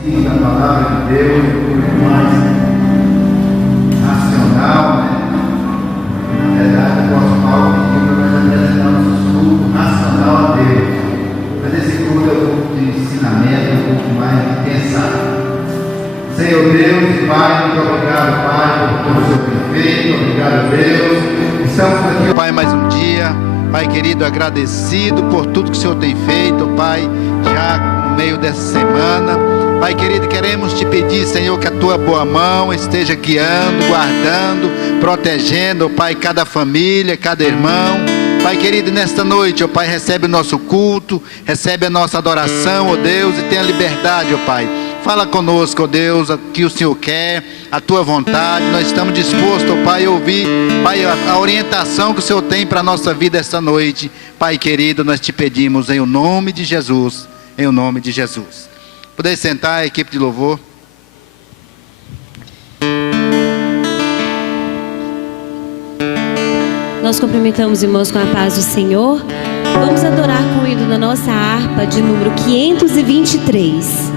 princípio da palavra de Deus, um culto mais racional, né? Na verdade, o apóstolo Paulo pediu para nós apresentarmos o culto racional a Deus. Mas esse culto é um culto de ensinamento, um culto mais de pensar. Senhor Deus e Pai, muito obrigado, Pai, por todo o seu perfeito. Obrigado, Deus. Estamos aqui, Pai, mais um dia. Pai querido, agradecido por tudo que o Senhor tem feito, Pai, já no meio dessa semana. Pai querido, queremos te pedir, Senhor, que a tua boa mão esteja guiando, guardando, protegendo, Pai, cada família, cada irmão. Pai querido, nesta noite, ó Pai, recebe o nosso culto, recebe a nossa adoração, ó Deus, e tenha liberdade, ó Pai. Fala conosco, ó Deus, o que o Senhor quer, a tua vontade. Nós estamos dispostos, ó Pai, a ouvir, Pai, a orientação que o Senhor tem para a nossa vida esta noite. Pai querido, nós te pedimos em o nome de Jesus, em o nome de Jesus. Poder sentar, a equipe de louvor. Nós cumprimentamos irmãos com a paz do Senhor. Vamos adorar com o hino da nossa harpa de número 523.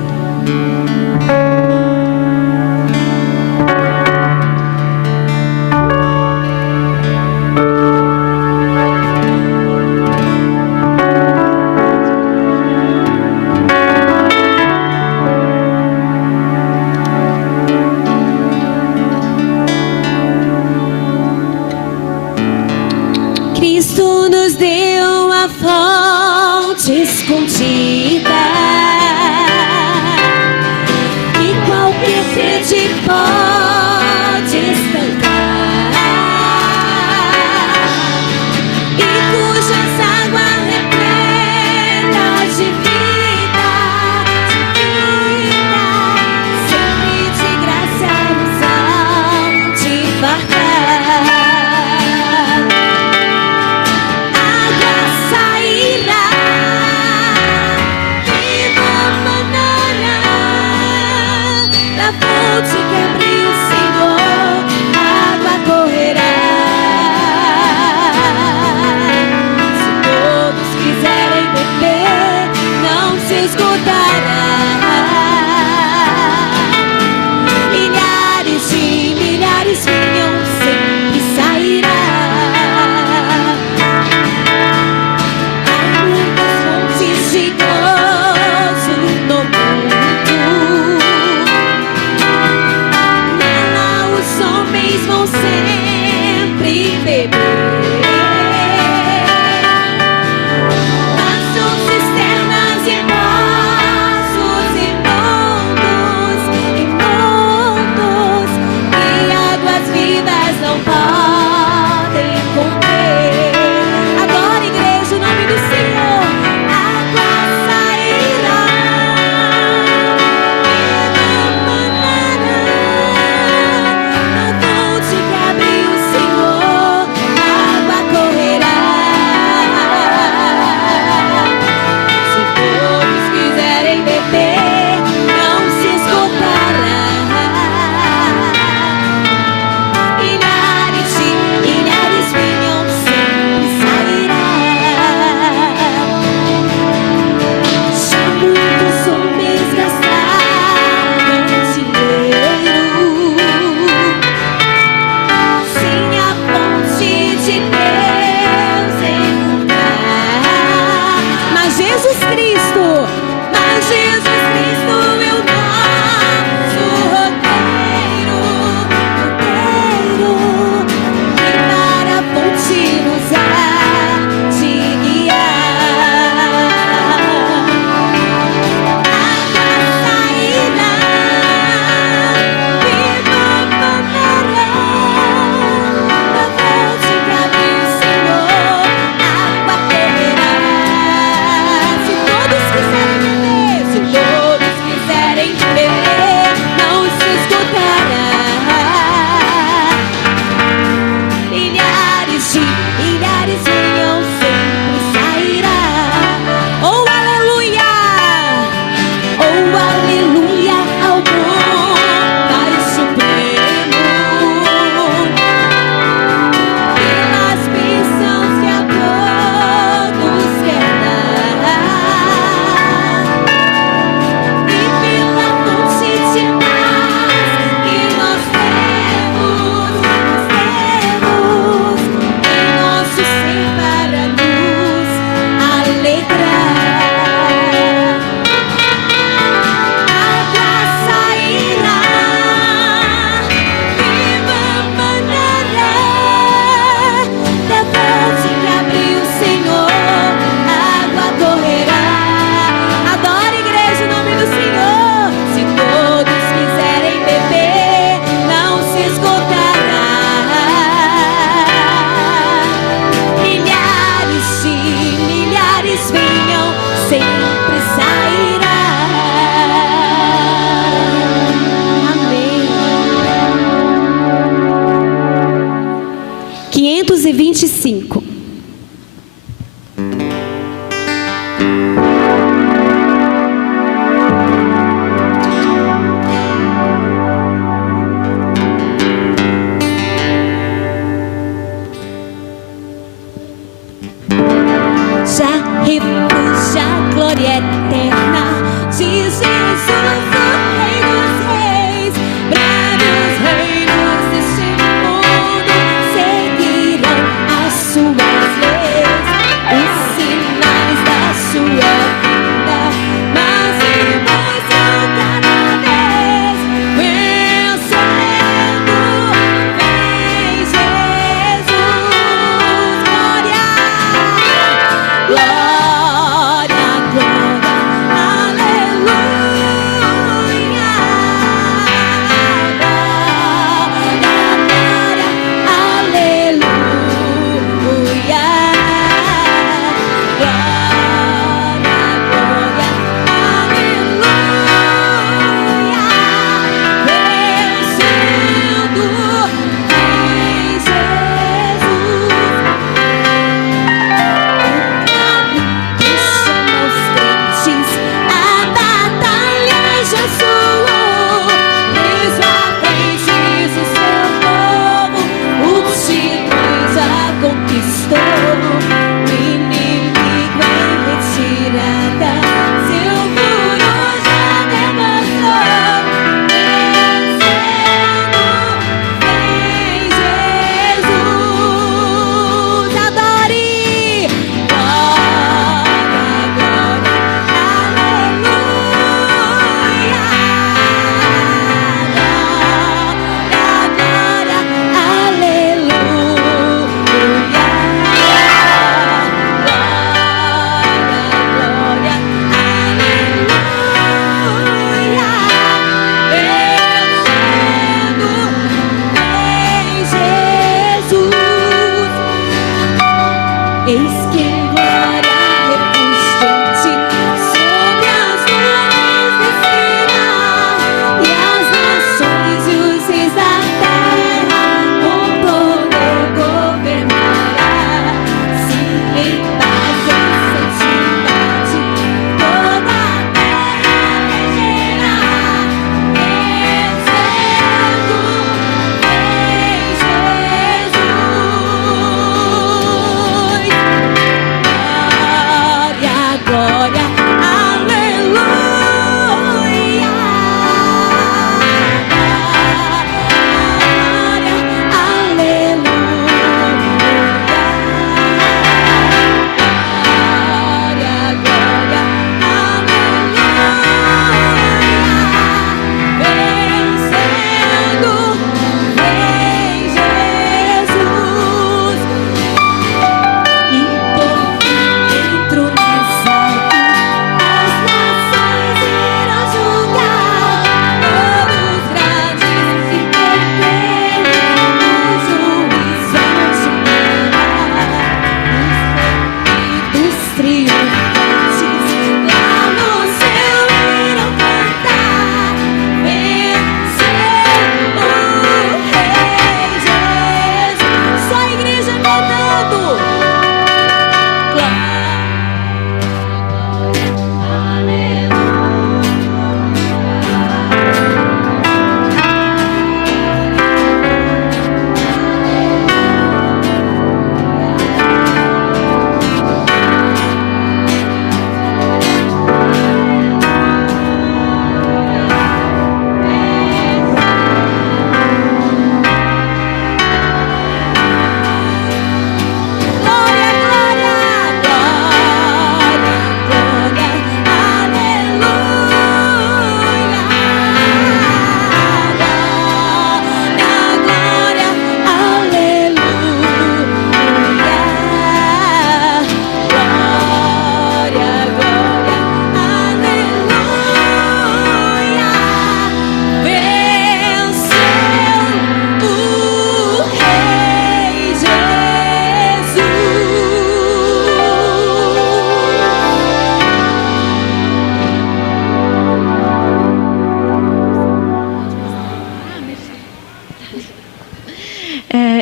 Cristo nos deu a fonte escondida que qualquer sede pode estancar e cujas águas repletas de vida, sempre de graça nos hão de fartar. Água sairá glória eterna de Jesus, o Rei dos Reis. Breves reinos deste mundo seguirão as suas leis, os sinais da sua vinda, mas mostram cada vez vencendo. Vem Jesus, glória, glória, glória, aleluia.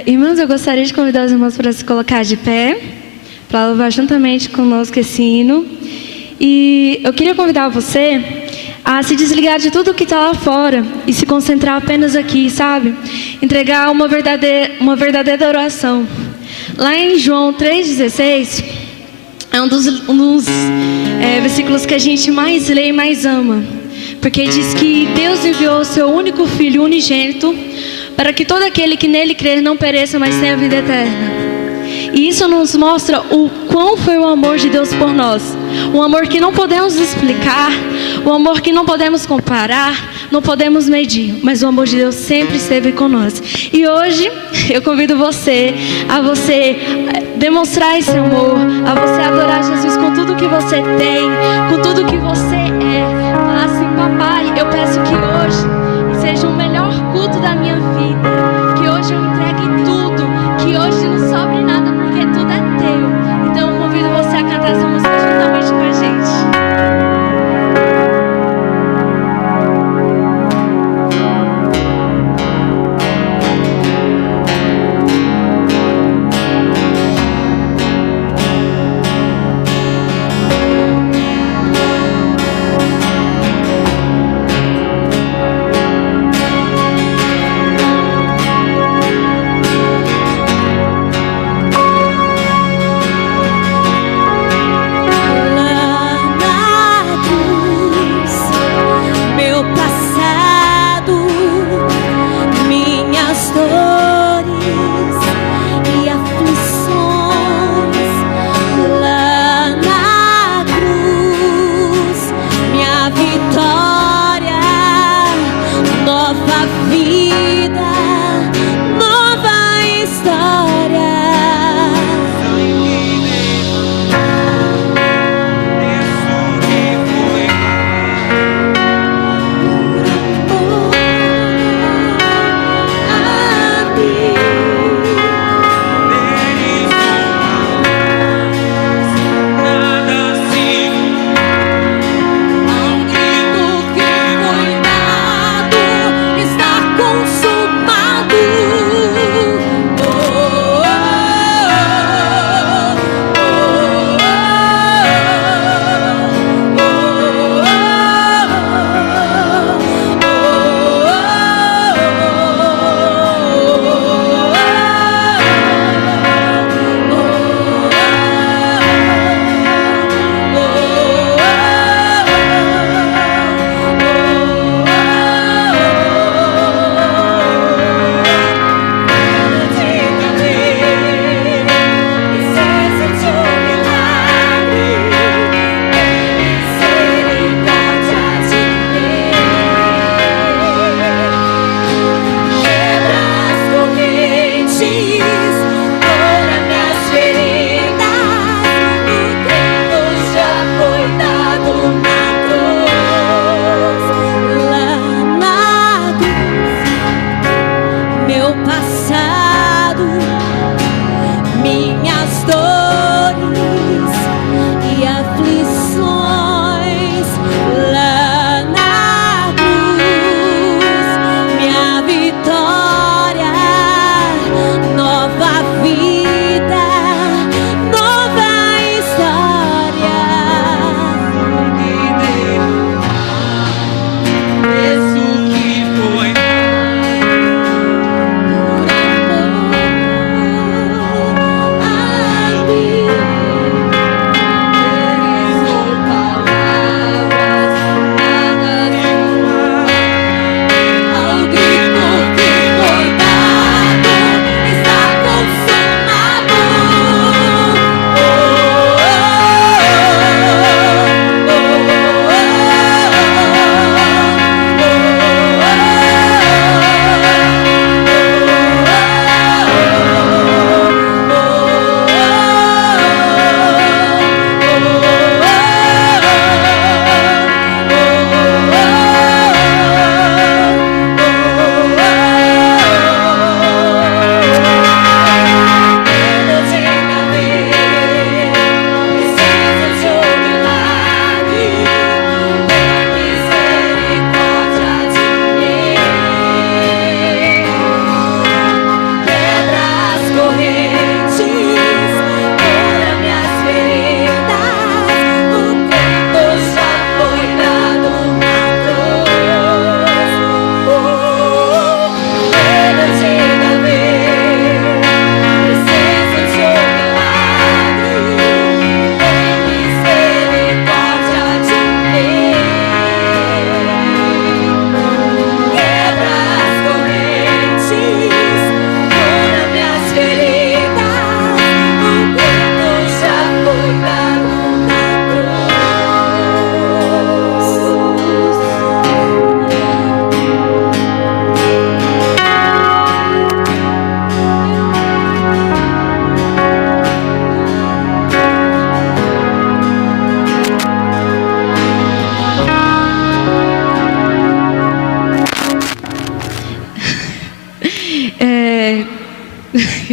Irmãos, eu gostaria de convidar os irmãos para se colocar de pé, para louvar juntamente conosco esse hino. E eu queria convidar você a se desligar de tudo que está lá fora e se concentrar apenas aqui, sabe? Entregar uma verdadeira oração. Lá em João 3,16, é um dos versículos que a gente mais lê e mais ama. Porque diz que Deus enviou o seu único Filho unigênito para que todo aquele que nele crer não pereça, mas tenha vida eterna. E isso nos mostra o quão foi o amor de Deus por nós. Um amor que não podemos explicar, um amor que não podemos comparar, não podemos medir, mas o amor de Deus sempre esteve com nós. E hoje eu convido você a você demonstrar esse amor, a você adorar Jesus com tudo que você tem, com tudo que você é. Falar assim: papai, eu peço que hoje seja o melhor culto da minha vida, que hoje eu entregue tudo, que hoje não sobre nada, porque tudo é teu. Então eu convido você a cantar essa música juntamente com a gente.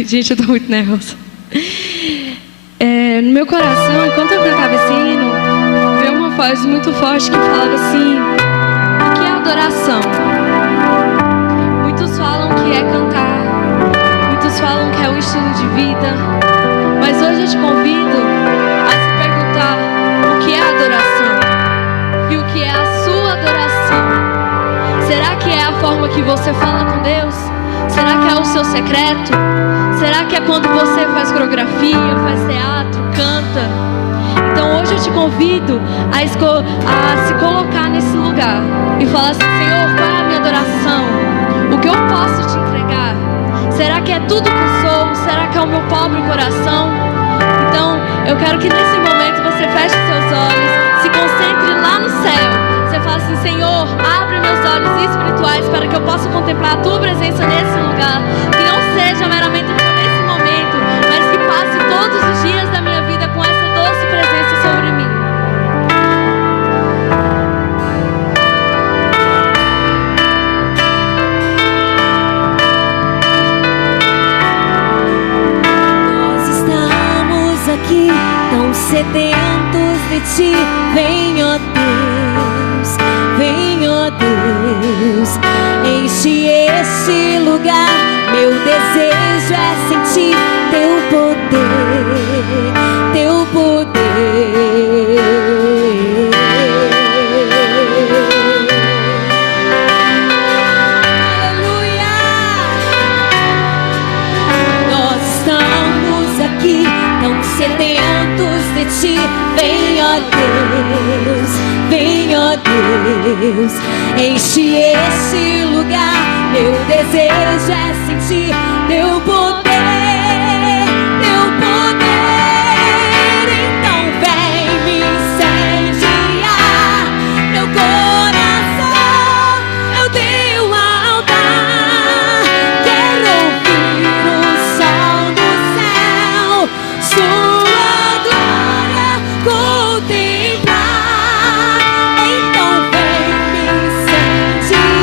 Gente, eu tô muito nervosa. No meu coração, enquanto eu cantava esse hino, veio uma voz muito forte que falava assim: o que é adoração? Muitos falam que é cantar, muitos falam que é um estilo de vida, mas hoje eu te convido a se perguntar o que é adoração e o que é a sua adoração. Será que é a forma que você fala com Deus? Será que é o seu secreto? Será que é quando você faz coreografia, faz teatro, canta? Então hoje eu te convido a se colocar nesse lugar e falar assim: Senhor, qual é a minha adoração? O que eu posso te entregar? Será que é tudo que eu sou? Será que é o meu pobre coração? Então eu quero que nesse momento você feche seus olhos, se concentre lá no céu. Você fala assim: Senhor, abre meus olhos espirituais para que eu possa contemplar a Tua presença nesse lugar. Que não seja meramente nesse momento, mas que passe todos os dias da minha vida com essa doce presença sobre mim. Nós estamos aqui tão sedentos de Ti. Vem, ó Deus, vem, ó Deus, enche este lugar. Meu desejo é sentir Teu poder, Teu poder. Aleluia! Nós estamos aqui tão sedentos de Ti. Vem, ó Deus, vem, ó Deus, enche esse lugar. Meu desejo é sentir Teu poder, Teu poder. Então vem me incendiar meu coração, é o Teu altar. Quero ouvir o som do céu, Sua glória contemplar. Então vem me incendiar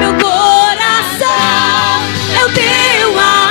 meu coração, é o Teu altar.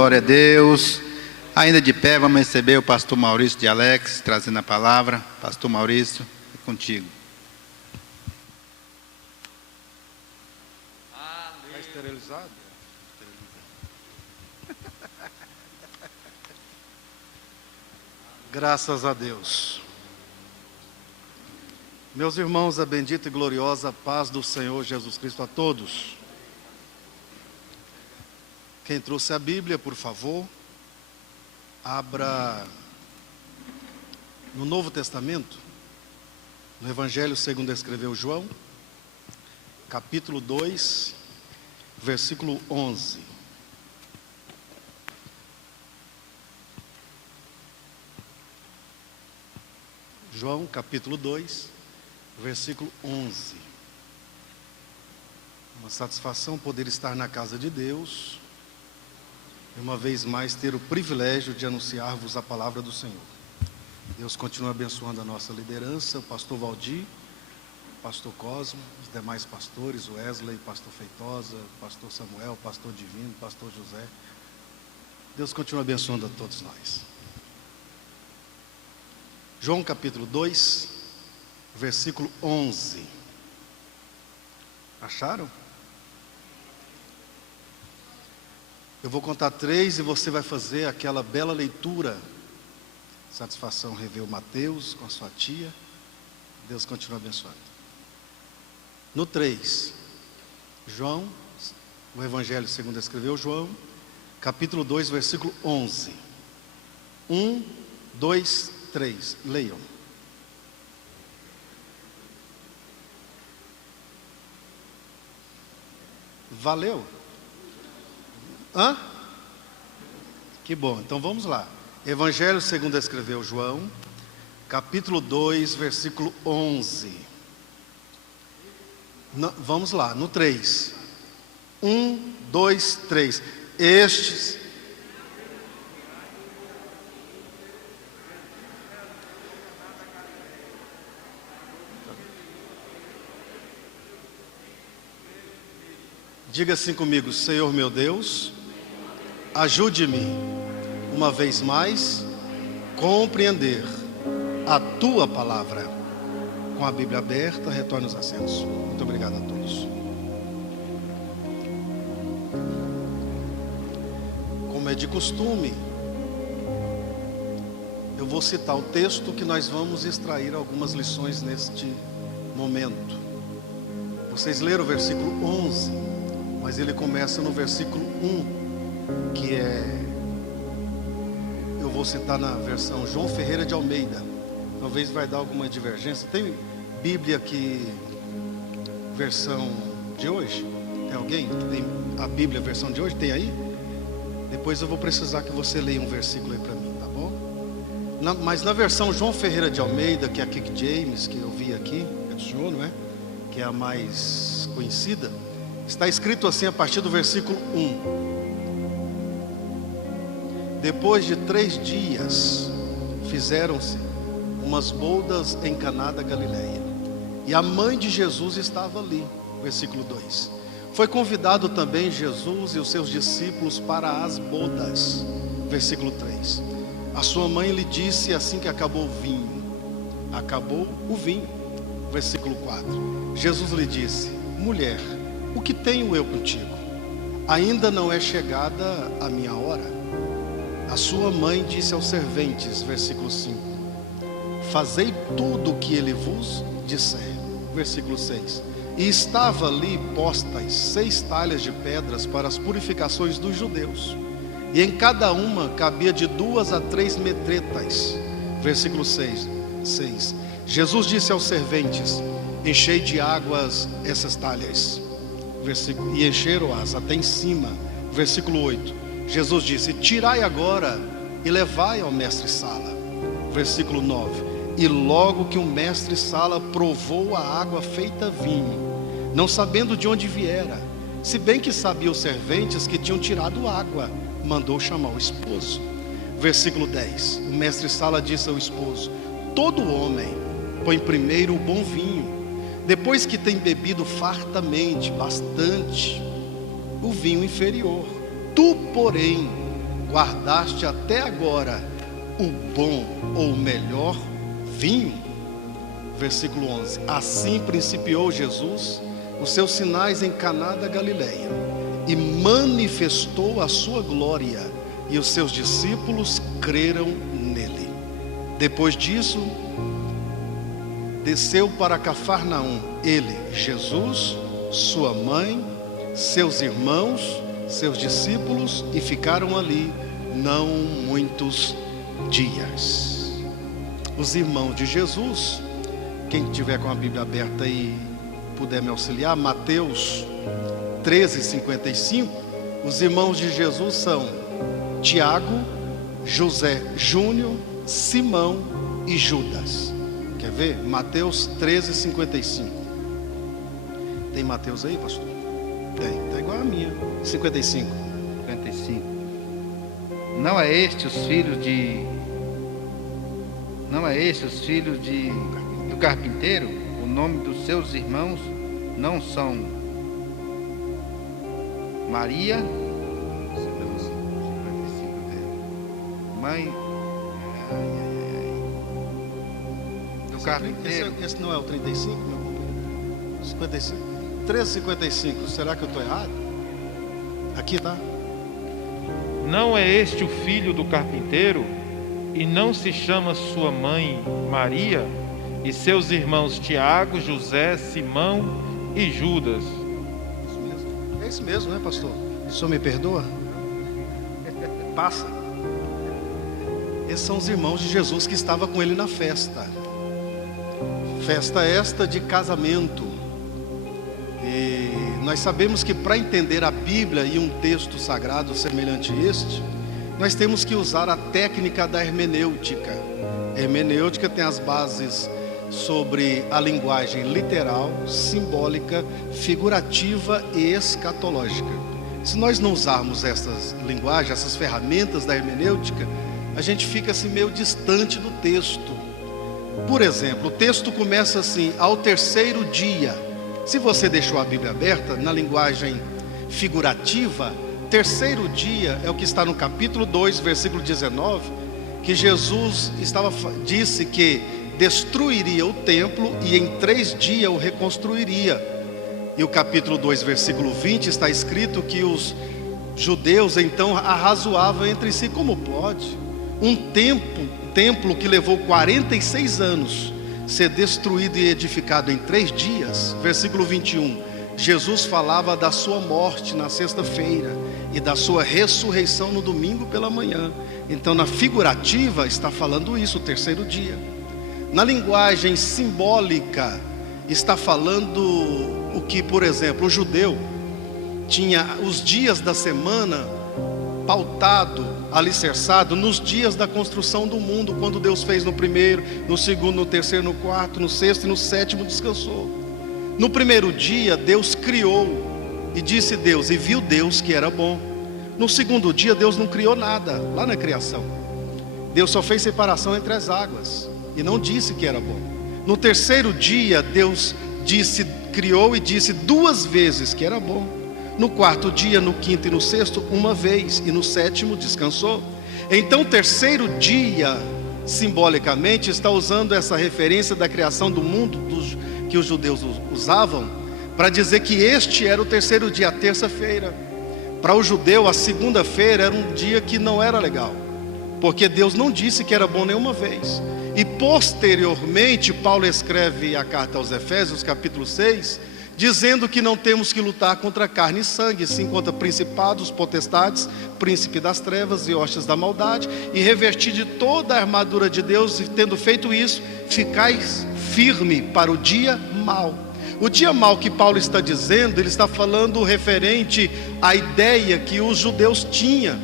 glória a Deus. Ainda de pé, vamos receber o pastor Maurício de Alex, trazendo a palavra. Pastor Maurício, é contigo. Está esterilizado? Graças a Deus. Meus irmãos, a bendita e gloriosa paz do Senhor Jesus Cristo a todos. Quem trouxe a Bíblia, por favor, abra no Novo Testamento, no Evangelho segundo escreveu João, capítulo 2, versículo 11. João, capítulo 2, versículo 11. Uma satisfação poder estar na casa de Deus e uma vez mais ter o privilégio de anunciar-vos a palavra do Senhor. Deus continua abençoando a nossa liderança, o pastor Valdir, o pastor Cosmo, os demais pastores, o Wesley, o pastor Feitosa, o pastor Samuel, o pastor Divino, o pastor José. Deus continua abençoando a todos nós. João capítulo 2, versículo 11. Acharam? Eu vou contar 3 e você vai fazer aquela bela leitura. Satisfação rever o Mateus com a sua tia. Deus continua abençoando. No 3, João, o Evangelho segundo escreveu João, capítulo 2, versículo 11. 1, 2, 3. Leiam. Valeu? Hã? Que bom, então vamos lá. Evangelho segundo escreveu João, capítulo 2, versículo 11. Vamos lá, no 3. 1, 2, 3. Estes... Diga assim comigo: Senhor meu Deus, ajude-me, uma vez mais, compreender a Tua palavra. Com a Bíblia aberta, retorne os assentos. Muito obrigado a todos. Como é de costume, eu vou citar o texto que nós vamos extrair algumas lições neste momento. Vocês leram o versículo 11, mas ele começa no versículo 1, que eu vou citar na versão João Ferreira de Almeida. Talvez vai dar alguma divergência. Tem Bíblia aqui, versão de hoje? Tem alguém que tem a Bíblia versão de hoje? Tem aí? Depois eu vou precisar que você leia um versículo aí para mim, tá bom? Mas na versão João Ferreira de Almeida, que é a King James, que eu vi aqui, é do senhor, não é? Que é a mais conhecida, está escrito assim a partir do versículo 1. Depois de 3 dias, fizeram-se umas bodas em Caná da Galileia, e a mãe de Jesus estava ali. Versículo 2. Foi convidado também Jesus e os seus discípulos para as bodas. Versículo 3. A sua mãe lhe disse assim que acabou o vinho. Acabou o vinho. Versículo 4. Jesus lhe disse: mulher, o que tenho eu contigo? Ainda não é chegada a minha hora. A sua mãe disse aos serventes, versículo 5: fazei tudo o que ele vos disser. Versículo 6. E estava ali postas 6 talhas de pedras para as purificações dos judeus, e em cada uma cabia de 2 a 3 metretas. Versículo 6. Jesus disse aos serventes: enchei de águas essas talhas. E encheram-as até em cima. Versículo 8. Jesus disse: tirai agora e levai ao mestre-sala. Versículo 9. E logo que o mestre-sala provou a água feita vinho, não sabendo de onde viera, se bem que sabia os serventes que tinham tirado água, mandou chamar o esposo. Versículo 10. O mestre-sala disse ao esposo: todo homem põe primeiro o bom vinho, depois que tem bebido fartamente, bastante, o vinho inferior. Tu, porém, guardaste até agora o bom ou melhor vinho? Versículo 11. Assim principiou Jesus os seus sinais em Caná da Galileia e manifestou a sua glória, e os seus discípulos creram nele. Depois disso, desceu para Cafarnaum, ele, Jesus, sua mãe, seus irmãos, seus discípulos, e ficaram ali não muitos dias. Os irmãos de Jesus, quem tiver com a Bíblia aberta e puder me auxiliar, Mateus 13:55, os irmãos de Jesus são Tiago, José Júnior, Simão e Judas. Quer ver? Mateus 13:55. Tem Mateus aí, pastor? Tem, tá igual a minha. 55. Não é este os filhos do carpinteiro? O nome dos seus irmãos não são Maria, mãe do carpinteiro? Esse não é o 35, meu companheiro? 55. 13:55. Será que eu estou errado? Aqui tá. Não é este o filho do carpinteiro? E não se chama sua mãe Maria? E seus irmãos Tiago, José, Simão e Judas? Isso mesmo. É isso mesmo, né, pastor? O senhor me perdoa? Passa. Esses são os irmãos de Jesus que estavam com ele na festa. Festa esta de casamento. E nós sabemos que para entender a Bíblia e um texto sagrado semelhante a este, nós temos que usar a técnica da hermenêutica. A hermenêutica tem as bases sobre a linguagem literal, simbólica, figurativa e escatológica. Se nós não usarmos essas linguagens, essas ferramentas da hermenêutica, a gente fica assim meio distante do texto. Por exemplo, o texto começa assim: ao terceiro dia. Se você deixou a Bíblia aberta, na linguagem figurativa, terceiro dia é o que está no capítulo 2, versículo 19, que Jesus disse que destruiria o templo e em 3 dias o reconstruiria. E o capítulo 2, versículo 20, está escrito que os judeus então arrazoavam entre si: como pode um templo que levou 46 anos ser destruído e edificado em 3 dias? Versículo 21, Jesus falava da sua morte na sexta-feira e da sua ressurreição no domingo pela manhã. Então na figurativa está falando isso, o terceiro dia. Na linguagem simbólica está falando o que, por exemplo, o judeu tinha os dias da semana pautado, alicerçado nos dias da construção do mundo, quando Deus fez no primeiro, no segundo, no terceiro, no quarto, no sexto e no sétimo descansou. No primeiro dia Deus criou, e disse Deus, e viu Deus que era bom. No segundo dia Deus não criou nada, lá na criação Deus só fez separação entre as águas e não disse que era bom. No terceiro dia Deus criou e disse 2 vezes que era bom. No quarto dia, no quinto e no sexto, 1 vez, e no sétimo descansou. Então o terceiro dia, simbolicamente, está usando essa referência da criação do mundo, que os judeus usavam, para dizer que este era o terceiro dia, a terça-feira. Para o judeu, a segunda-feira era um dia que não era legal, porque Deus não disse que era bom nenhuma vez. E posteriormente, Paulo escreve a carta aos Efésios, capítulo 6, dizendo que não temos que lutar contra carne e sangue, sim contra principados, potestades, príncipe das trevas e hostes da maldade, e revestir de toda a armadura de Deus, e tendo feito isso, ficais firme para o dia mau. O dia mau que Paulo está dizendo, ele está falando referente à ideia que os judeus tinham,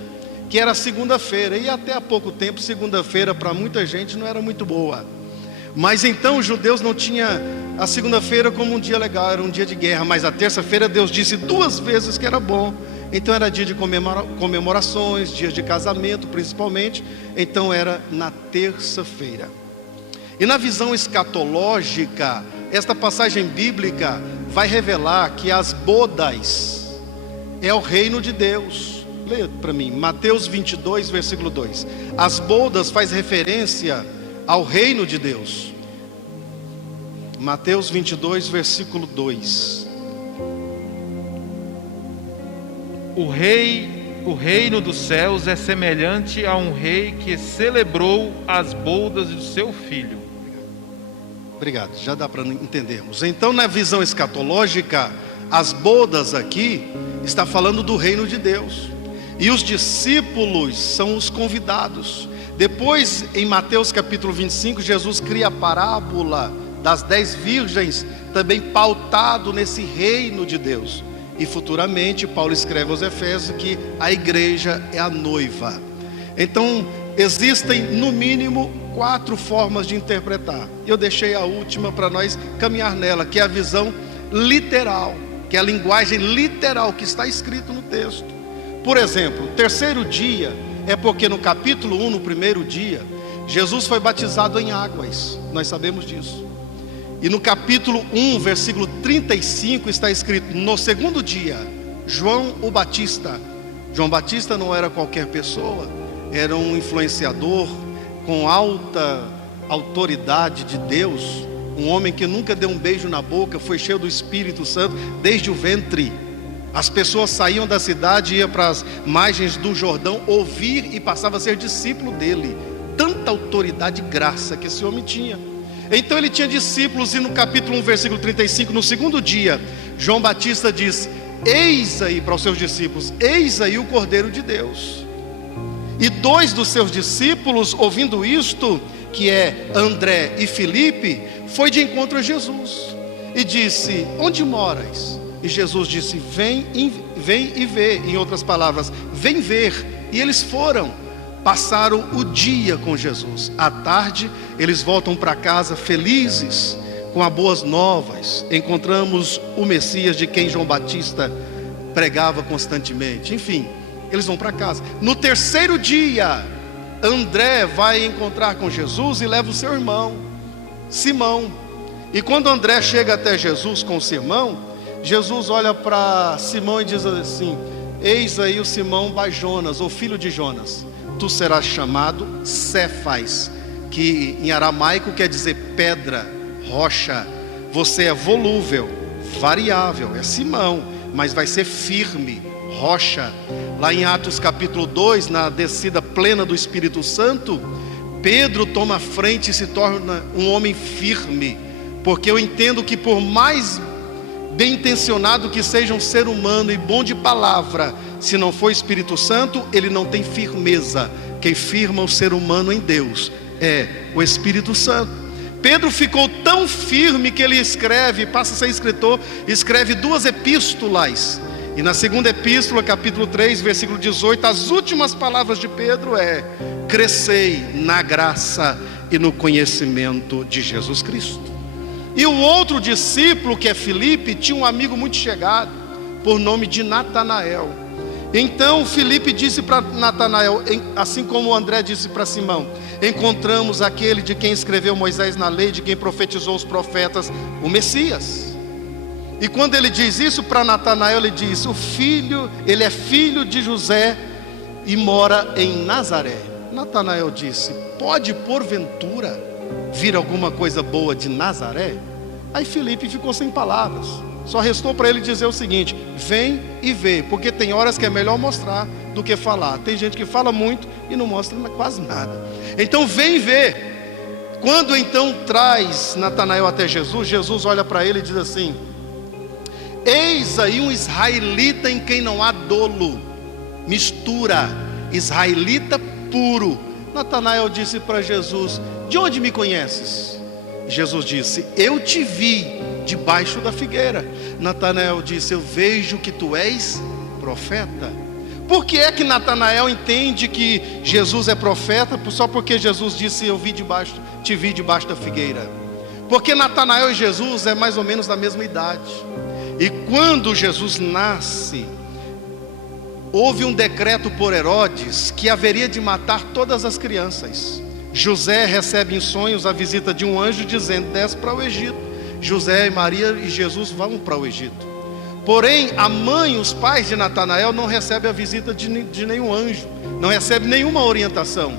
que era segunda-feira, e até há pouco tempo segunda-feira para muita gente não era muito boa. Mas então os judeus não tinham a segunda-feira como um dia legal, era um dia de guerra. Mas a terça-feira Deus disse 2 vezes que era bom. Então era dia de comemorações, dias de casamento principalmente. Então era na terça-feira. E na visão escatológica, esta passagem bíblica vai revelar que as bodas é o reino de Deus. Leia para mim, Mateus 22, versículo 2. As bodas faz referência ao reino de Deus. Mateus 22, versículo 2. O reino dos céus é semelhante a um rei que celebrou as bodas do seu filho. Obrigado, já dá para entendermos. Então, na visão escatológica, as bodas aqui está falando do reino de Deus. E os discípulos são os convidados. Depois, em Mateus capítulo 25, Jesus cria a parábola das 10 virgens, também pautado nesse reino de Deus. E futuramente Paulo escreve aos Efésios que a igreja é a noiva. Então existem no mínimo 4 formas de interpretar. Eu deixei a última para nós caminhar nela, que é a visão literal, que é a linguagem literal que está escrito no texto. Por exemplo, o terceiro dia é porque no capítulo 1, no primeiro dia, Jesus foi batizado em águas. Nós sabemos disso. E no capítulo 1, versículo 35 está escrito: no segundo dia, João o Batista. João Batista não era qualquer pessoa, era um influenciador com alta autoridade de Deus, um homem que nunca deu um beijo na boca, foi cheio do Espírito Santo desde o ventre. As pessoas saíam da cidade e iam para as margens do Jordão ouvir e passavam a ser discípulo dele. Tanta autoridade e graça que esse homem tinha. Então ele tinha discípulos, e no capítulo 1, versículo 35, no segundo dia, João Batista diz: eis aí, para os seus discípulos, eis aí o Cordeiro de Deus. E 2 dos seus discípulos, ouvindo isto, que é André e Filipe, foi de encontro a Jesus e disse: onde moras? E Jesus disse: vem e vê. Em outras palavras, vem ver. E eles foram. Passaram o dia com Jesus. À tarde, eles voltam para casa felizes, com as boas novas. Encontramos o Messias de quem João Batista pregava constantemente. Enfim, eles vão para casa. No terceiro dia, André vai encontrar com Jesus e leva o seu irmão, Simão. E quando André chega até Jesus com o Simão, Jesus olha para Simão e diz assim: eis aí o Simão Bar-Jonas, ou filho de Jonas. Tu serás chamado Cefas, que em aramaico quer dizer pedra, rocha. Você é volúvel, variável, é Simão, mas vai ser firme, rocha. Lá em Atos capítulo 2, na descida plena do Espírito Santo, Pedro toma a frente e se torna um homem firme, porque eu entendo que por mais bem intencionado que seja um ser humano e bom de palavra, se não for Espírito Santo, ele não tem firmeza. Quem firma o ser humano em Deus é o Espírito Santo. Pedro ficou tão firme que ele passa a ser escritor, escreve 2 epístolas. E na segunda epístola, capítulo 3, versículo 18, as últimas palavras de Pedro é: crescei na graça e no conhecimento de Jesus Cristo. E o outro discípulo, que é Filipe, tinha um amigo muito chegado, por nome de Natanael. Então Filipe disse para Natanael, assim como André disse para Simão: encontramos aquele de quem escreveu Moisés na lei, de quem profetizou os profetas, o Messias. E quando ele diz isso para Natanael, ele diz: ele é filho de José e mora em Nazaré. Natanael disse: pode porventura vir alguma coisa boa de Nazaré? Aí Filipe ficou sem palavras. Só restou para ele dizer o seguinte: vem e vê, porque tem horas que é melhor mostrar do que falar. Tem gente que fala muito e não mostra quase nada. Então vem e vê. Quando então traz Natanael até Jesus, Jesus olha para ele e diz assim: eis aí um israelita em quem não há dolo, mistura, israelita puro. Natanael disse para Jesus: de onde me conheces? Jesus disse: eu te vi debaixo da figueira. Natanael disse: eu vejo que tu és profeta. Por que é que Natanael entende que Jesus é profeta? Só porque Jesus disse: te vi debaixo da figueira. Porque Natanael e Jesus é mais ou menos da mesma idade. E quando Jesus nasce, houve um decreto por Herodes que haveria de matar todas as crianças. José recebe em sonhos a visita de um anjo dizendo: desce para o Egito. José e Maria e Jesus vão para o Egito. Porém, a mãe, os pais de Natanael não recebem a visita de nenhum anjo, não recebem nenhuma orientação,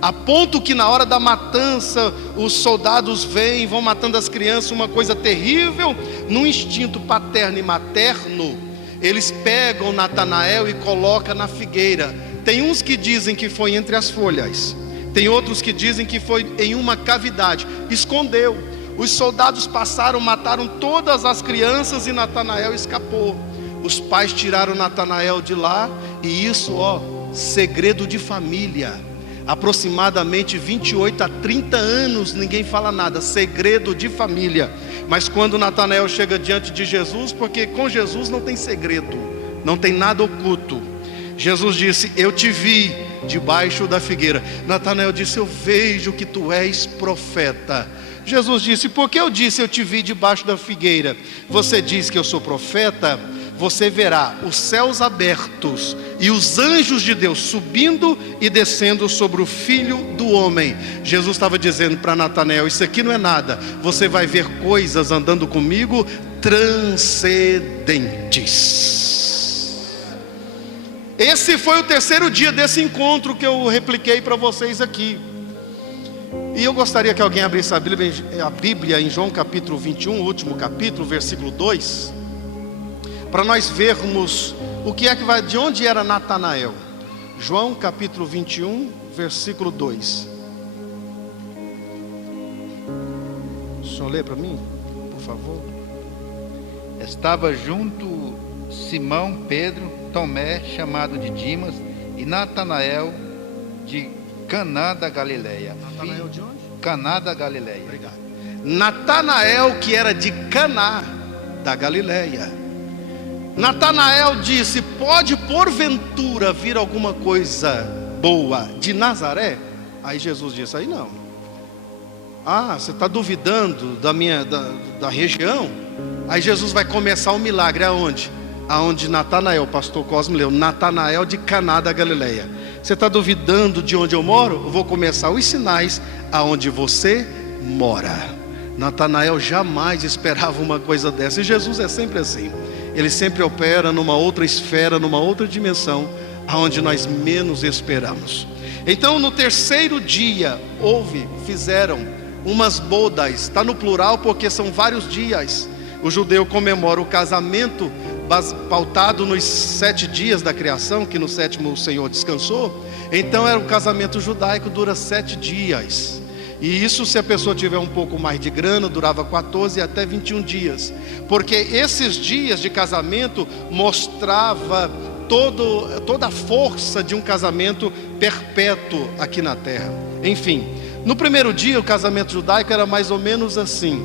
a ponto que na hora da matança, os soldados vêm, vão matando as crianças, uma coisa terrível, num instinto paterno e materno, eles pegam Natanael e colocam na figueira. Tem uns que dizem que foi entre as folhas, tem outros que dizem que foi em uma cavidade, escondeu. Os soldados passaram, mataram todas as crianças e Natanael escapou. Os pais tiraram Natanael de lá, e isso, segredo de família. Aproximadamente 28 a 30 anos, ninguém fala nada, segredo de família. Mas quando Natanael chega diante de Jesus, porque com Jesus não tem segredo, não tem nada oculto. Jesus disse: eu te vi debaixo da figueira. Natanael disse: eu vejo que tu és profeta. Jesus disse: por que eu disse eu te vi debaixo da figueira? Você diz que eu sou profeta? Você verá os céus abertos e os anjos de Deus subindo e descendo sobre o Filho do Homem. Jesus estava dizendo para Natanael: isso aqui não é nada, você vai ver coisas andando comigo transcendentes. Esse foi o terceiro dia desse encontro que eu repliquei para vocês aqui. E eu gostaria que alguém abrisse a Bíblia em João capítulo 21, último capítulo, versículo 2, para nós vermos o que é que vai, de onde era Natanael. João capítulo 21, versículo 2. O senhor lê para mim, por favor? Estava junto Simão, Pedro, Tomé, chamado de Dimas, e Natanael de Caná da Galileia. Natanael de onde? Caná da Galileia. Obrigado. Natanael, que era de Caná da Galileia. Natanael disse: pode porventura vir alguma coisa boa de Nazaré? Aí Jesus disse: aí não. Você está duvidando da região? Aí Jesus vai começar o milagre aonde? Aonde Natanael, o pastor Cosme leu, Natanael de Caná da Galileia. Você está duvidando de onde eu moro? Eu vou começar os sinais aonde você mora. Natanael jamais esperava uma coisa dessa. E Jesus é sempre assim. Ele sempre opera numa outra esfera, numa outra dimensão, aonde nós menos esperamos. Então, no terceiro dia, fizeram umas bodas. Está no plural porque são vários dias. O judeu comemora o casamento pautado nos 7 dias da criação, que no 7º o Senhor descansou. Então era um casamento judaico, dura 7 dias. E isso, se a pessoa tiver um pouco mais de grana, durava 14 até 21 dias. Porque esses dias de casamento mostrava toda a força de um casamento perpétuo aqui na terra. Enfim, no primeiro dia o casamento judaico era mais ou menos assim.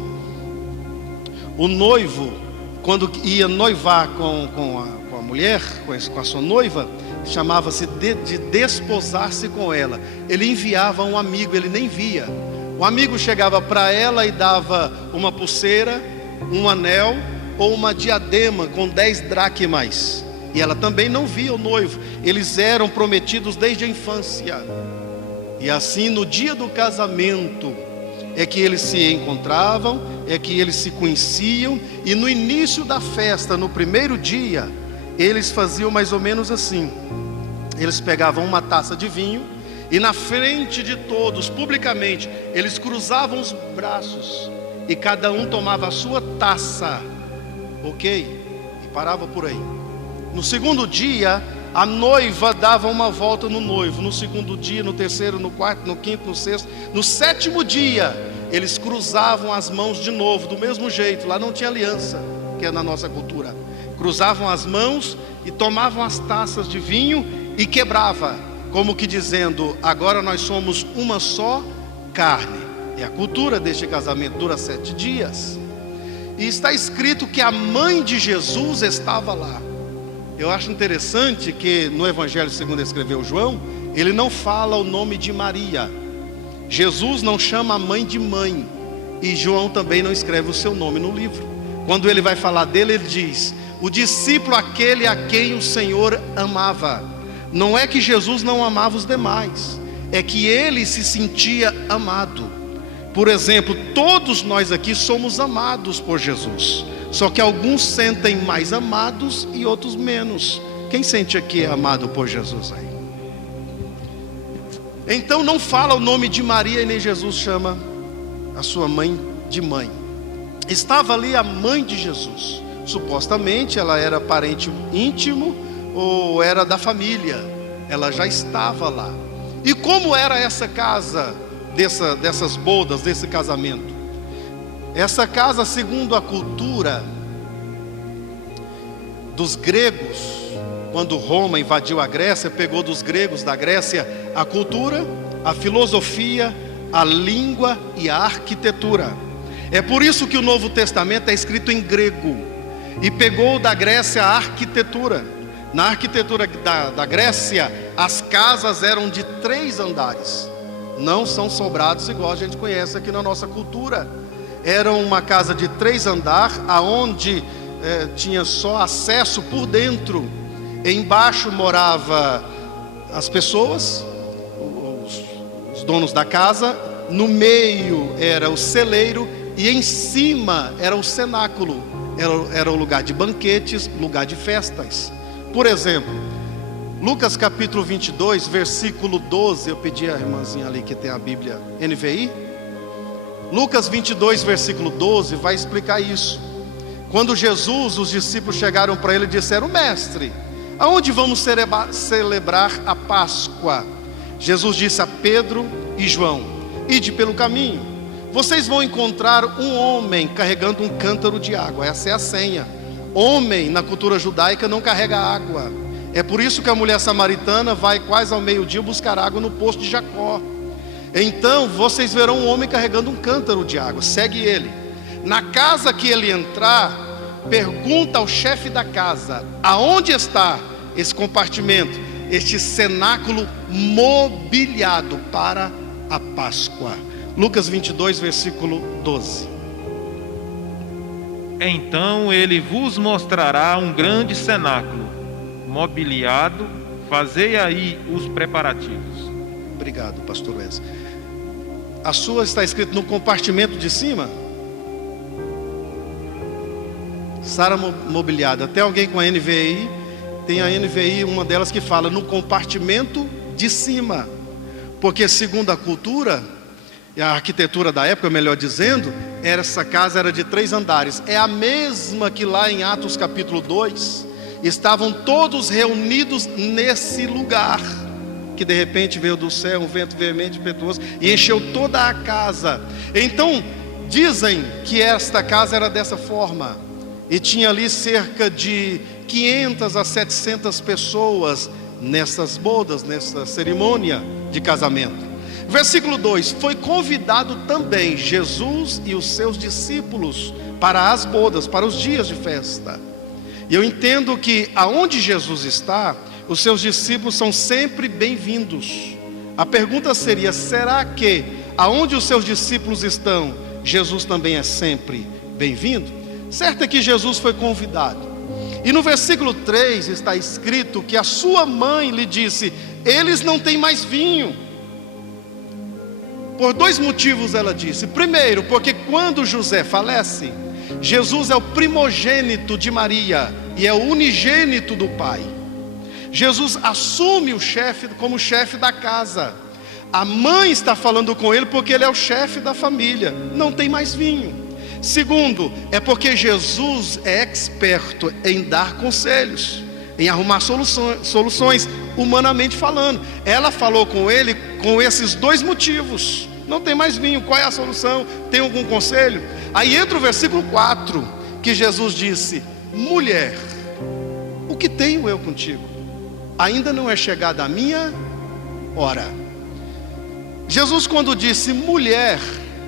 O noivo, quando ia noivar com a mulher, com a sua noiva, chamava-se de desposar-se com ela. Ele enviava um amigo, ele nem via. O amigo chegava para ela e dava uma pulseira, um anel ou uma diadema com 10 dracmas. E ela também não via o noivo. Eles eram prometidos desde a infância. E assim, no dia do casamento, é que eles se encontravam, é que eles se conheciam. E no início da festa, no primeiro dia, eles faziam mais ou menos assim. Eles pegavam uma taça de vinho e na frente de todos, publicamente, eles cruzavam os braços e cada um tomava a sua taça, ok? E parava por aí. No segundo dia, a noiva dava uma volta no noivo. No segundo dia, no terceiro, no quarto, no quinto, no sexto. No 7º dia, eles cruzavam as mãos de novo, do mesmo jeito. Lá não tinha aliança, que é na nossa cultura. Cruzavam as mãos e tomavam as taças de vinho e quebrava, como que dizendo: agora nós somos uma só carne. É a cultura deste casamento, dura 7 dias. E está escrito que a mãe de Jesus estava lá. Eu acho interessante que no Evangelho segundo escreveu João, ele não fala o nome de Maria. Jesus não chama a mãe de mãe. E João também não escreve o seu nome no livro. Quando ele vai falar dele, ele diz: o discípulo aquele a quem o Senhor amava. Não é que Jesus não amava os demais, é que ele se sentia amado. Por exemplo, todos nós aqui somos amados por Jesus. Só que alguns sentem mais amados e outros menos. Quem sente aqui é amado por Jesus aí? Então não fala o nome de Maria e nem Jesus chama a sua mãe de mãe. Estava ali a mãe de Jesus. Supostamente ela era parente íntimo ou era da família. Ela já estava lá. E como era essa casa, dessas bodas, desse casamento? Essa casa, segundo a cultura dos gregos, quando Roma invadiu a Grécia, pegou dos gregos da Grécia a cultura, a filosofia, a língua e a arquitetura. É por isso que o Novo Testamento é escrito em grego e pegou da Grécia a arquitetura. Na arquitetura da Grécia, as casas eram de 3 andares. Não são sobrados igual a gente conhece aqui na nossa cultura. Era uma casa de 3 andares, aonde tinha só acesso por dentro. Embaixo morava as pessoas, os donos da casa. No meio era o celeiro e em cima era o cenáculo. Era o lugar de banquetes, lugar de festas. Por exemplo, Lucas capítulo 22, versículo 12. Eu pedi à irmãzinha ali que tem a Bíblia NVI. Lucas 22, versículo 12 vai explicar isso. Quando Jesus, os discípulos chegaram para ele e disseram: Mestre, aonde vamos celebrar a Páscoa? Jesus disse a Pedro e João: Ide pelo caminho, vocês vão encontrar um homem carregando um cântaro de água. Essa é a senha. Homem na cultura judaica não carrega água. É por isso que a mulher samaritana vai quase ao meio-dia buscar água no poço de Jacó. Então vocês verão um homem carregando um cântaro de água. Segue ele. Na casa que ele entrar, pergunta ao chefe da casa: aonde está esse compartimento, este cenáculo mobiliado para a Páscoa? Lucas 22, versículo 12. Então ele vos mostrará um grande cenáculo mobiliado, fazei aí os preparativos. Obrigado, pastor Wes. A sua está escrito no compartimento de cima? Sara mobiliada. Tem alguém com a NVI? Tem a NVI, uma delas que fala no compartimento de cima. Porque segundo a cultura e a arquitetura da época, melhor dizendo, essa casa era de 3 andares. É a mesma que lá em Atos capítulo 2, estavam todos reunidos nesse lugar, que de repente veio do céu um vento veemente e impetuoso e encheu toda a casa. Então dizem que esta casa era dessa forma, e tinha ali cerca de 500 a 700 pessoas nessas bodas, nessa cerimônia de casamento. Versículo 2: foi convidado também Jesus e os seus discípulos para as bodas, para os dias de festa. E eu entendo que aonde Jesus está, os seus discípulos são sempre bem-vindos. A pergunta seria: será que aonde os seus discípulos estão, Jesus também é sempre bem-vindo? Certo é que Jesus foi convidado. E no versículo 3 está escrito que a sua mãe lhe disse: eles não têm mais vinho. Por 2 motivos ela disse. Primeiro, porque quando José falece, Jesus é o primogênito de Maria e é o unigênito do Pai. Jesus assume o chefe como chefe da casa. A mãe está falando com ele porque ele é o chefe da família. Não tem mais vinho. Segundo, é porque Jesus é experto em dar conselhos, em arrumar soluções, humanamente falando. Ela falou com ele com esses 2 motivos. Não tem mais vinho, qual é a solução? Tem algum conselho? Aí entra o versículo 4, que Jesus disse: mulher, o que tenho eu contigo? Ainda não é chegada a minha hora. Jesus, quando disse mulher,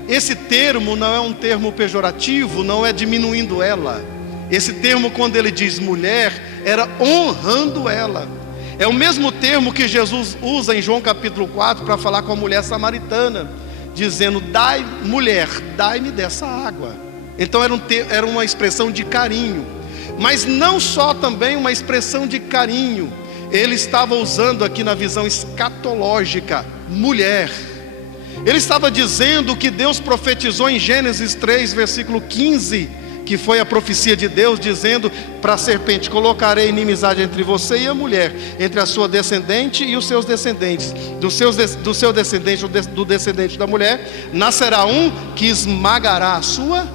esse termo não é um termo pejorativo, não é diminuindo ela. Esse termo, quando ele diz mulher, era honrando ela. É o mesmo termo que Jesus usa em João capítulo 4 para falar com a mulher samaritana, dizendo: dai, mulher, dai-me dessa água. Então era uma expressão de carinho, mas não só também uma expressão de carinho. Ele estava usando aqui na visão escatológica, mulher. Ele estava dizendo que Deus profetizou em Gênesis 3, versículo 15, que foi a profecia de Deus dizendo para a serpente: colocarei inimizade entre você e a mulher, entre a sua descendente e os seus descendentes. Do seu descendente, do descendente da mulher, nascerá um que esmagará a sua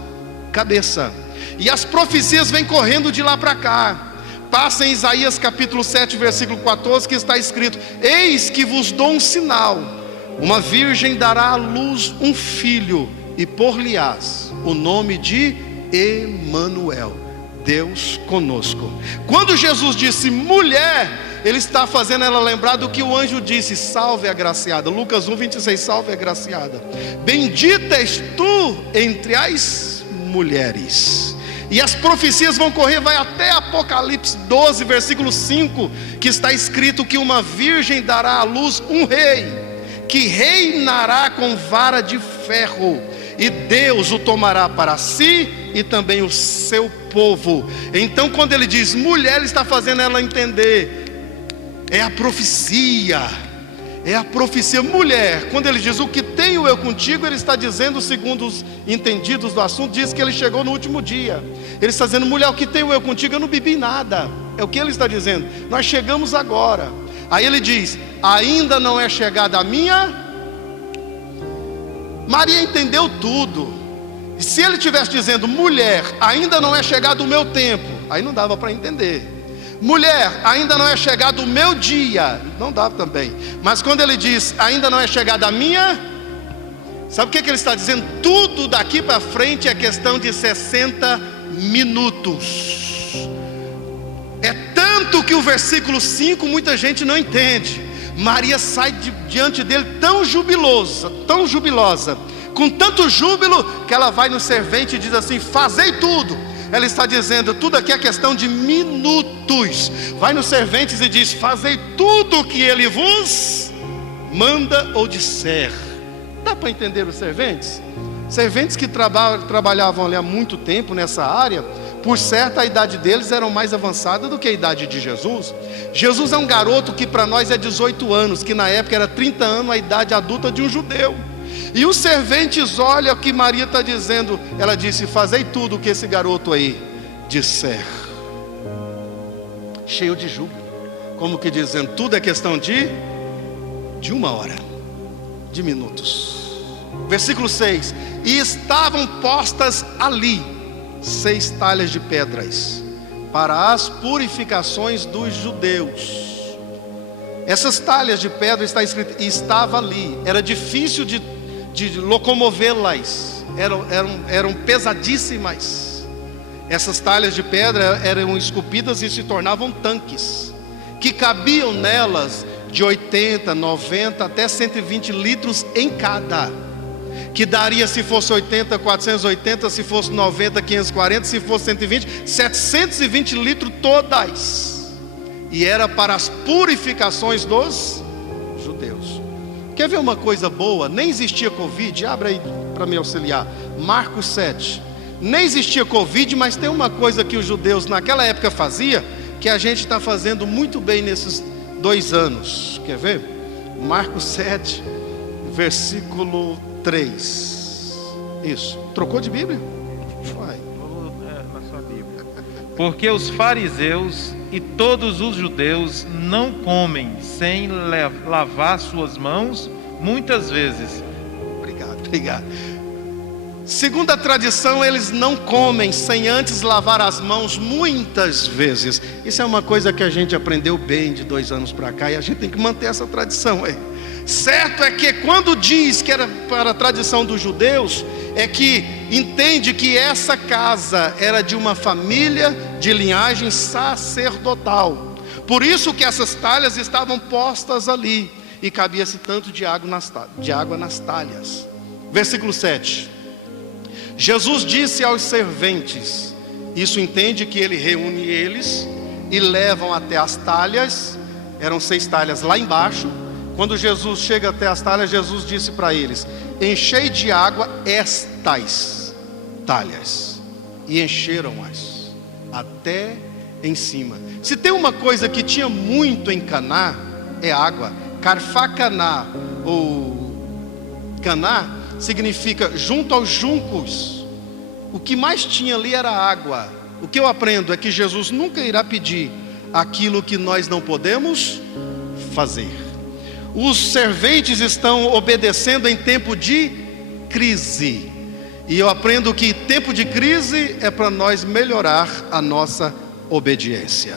cabeça. E as profecias vêm correndo de lá para cá. Passa em Isaías capítulo 7, versículo 14, que está escrito: eis que vos dou um sinal, uma virgem dará à luz um filho, e por-lhe-ás o nome de Emanuel, Deus conosco. Quando Jesus disse mulher, Ele está fazendo ela lembrar do que o anjo disse: salve a agraciada. Lucas 1, 26, salve a agraciada. Bendita és tu entre as mulheres. E as profecias vão correr, vai até Apocalipse 12, versículo 5, que está escrito que uma virgem dará à luz um rei, que reinará com vara de ferro, e Deus o tomará para si e também o seu povo. Então, quando ele diz mulher, ele está fazendo ela entender, é a profecia. É a profecia. Mulher, quando ele diz o que tenho eu contigo, ele está dizendo, segundo os entendidos do assunto, diz que ele chegou no último dia. Ele está dizendo: mulher, o que tenho eu contigo, eu não bebi nada. É o que ele está dizendo, nós chegamos agora. Aí ele diz: ainda não é chegada a minha. Maria entendeu tudo. E se ele estivesse dizendo mulher, ainda não é chegado o meu tempo, aí não dava para entender. Mulher, ainda não é chegado o meu dia, não dá também. Mas quando ele diz ainda não é chegada a minha, sabe o que ele está dizendo? Tudo daqui para frente é questão de 60 minutos. É tanto que o versículo 5 muita gente não entende. Maria sai diante dele tão jubilosa, com tanto júbilo, que ela vai no servente e diz assim: fazei tudo. Ela está dizendo, tudo aqui é questão de minutos. Vai nos serventes e diz: fazei tudo o que ele vos manda ou disser. Dá para entender os serventes? Serventes que trabalhavam ali há muito tempo nessa área, por certo a idade deles era mais avançada do que a idade de Jesus. Jesus é um garoto que para nós é 18 anos, que na época era 30 anos a idade adulta de um judeu. E os serventes olham o que Maria está dizendo. Ela disse: fazei tudo o que esse garoto aí disser. Cheio de júbilo, como que dizendo, tudo é questão de uma hora, de minutos. Versículo 6: e estavam postas ali 6 talhas de pedras para as purificações dos judeus. Essas talhas de pedra, está escrito, estava ali. Era difícil de locomovê-las, eram pesadíssimas. Essas talhas de pedra eram esculpidas e se tornavam tanques, que cabiam nelas de 80, 90 até 120 litros em cada. Que daria, se fosse 80, 480, se fosse 90, 540, se fosse 120, 720 litros todas. E era para as purificações dos judeus. Quer ver uma coisa boa? Nem existia Covid. Abre aí para me auxiliar, Marcos 7. Nem existia Covid, mas tem uma coisa que os judeus naquela época faziam, que a gente está fazendo muito bem nesses 2 anos. Quer ver? Marcos 7, versículo 3. Isso. Trocou de Bíblia? Vai. Na sua Bíblia. Porque os fariseus e todos os judeus não comem sem lavar suas mãos muitas vezes. Obrigado. Segundo a tradição, eles não comem sem antes lavar as mãos muitas vezes. Isso é uma coisa que a gente aprendeu bem de 2 anos para cá, e a gente tem que manter essa tradição aí. Certo é que quando diz que era para a tradição dos judeus, é que entende que essa casa era de uma família de linhagem sacerdotal. Por isso que essas talhas estavam postas ali, e cabia-se tanto de água nas talhas. Versículo 7. Jesus disse aos serventes, isso entende que ele reúne eles e levam até as talhas. Eram 6 talhas lá embaixo. Quando Jesus chega até as talhas, Jesus disse para eles: enchei de água estas talhas. E encheram-as até em cima. Se tem uma coisa que tinha muito em Caná, é água. Carfacaná, ou Caná, significa junto aos juncos. o que mais tinha ali era água. O que eu aprendo é que Jesus nunca irá pedir aquilo que nós não podemos fazer. Os serventes estão obedecendo em tempo de crise. E eu aprendo que tempo de crise é para nós melhorar a nossa obediência.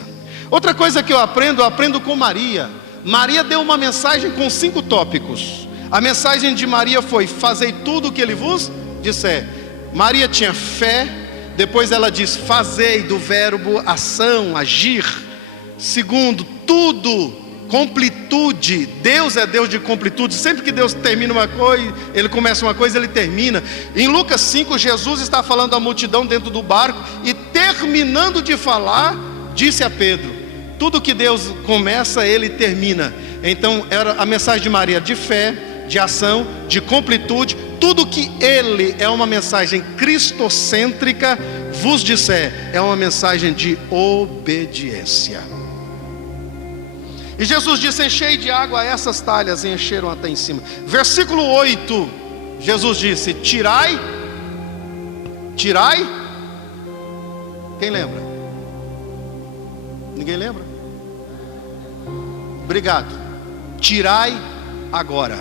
Outra coisa que eu aprendo com Maria. Maria deu uma mensagem com 5 tópicos. A mensagem de Maria foi: fazei tudo o que ele vos disser. Maria tinha fé. Depois ela diz: fazei, do verbo ação, agir. Segundo, tudo, completude. Deus é Deus de completude. Sempre que Deus termina uma coisa, Ele começa uma coisa, Ele termina. Em Lucas 5, Jesus está falando à multidão dentro do barco, e terminando de falar, disse a Pedro: tudo que Deus começa, Ele termina. Então era a mensagem de Maria de fé, de ação, de completude. Tudo que Ele é uma mensagem cristocêntrica vos disser, é uma mensagem de obediência. E Jesus disse: enchei de água essas talhas, e encheram até em cima. Versículo 8, Jesus disse: tirai. Quem lembra? Ninguém lembra? Obrigado. Tirai agora.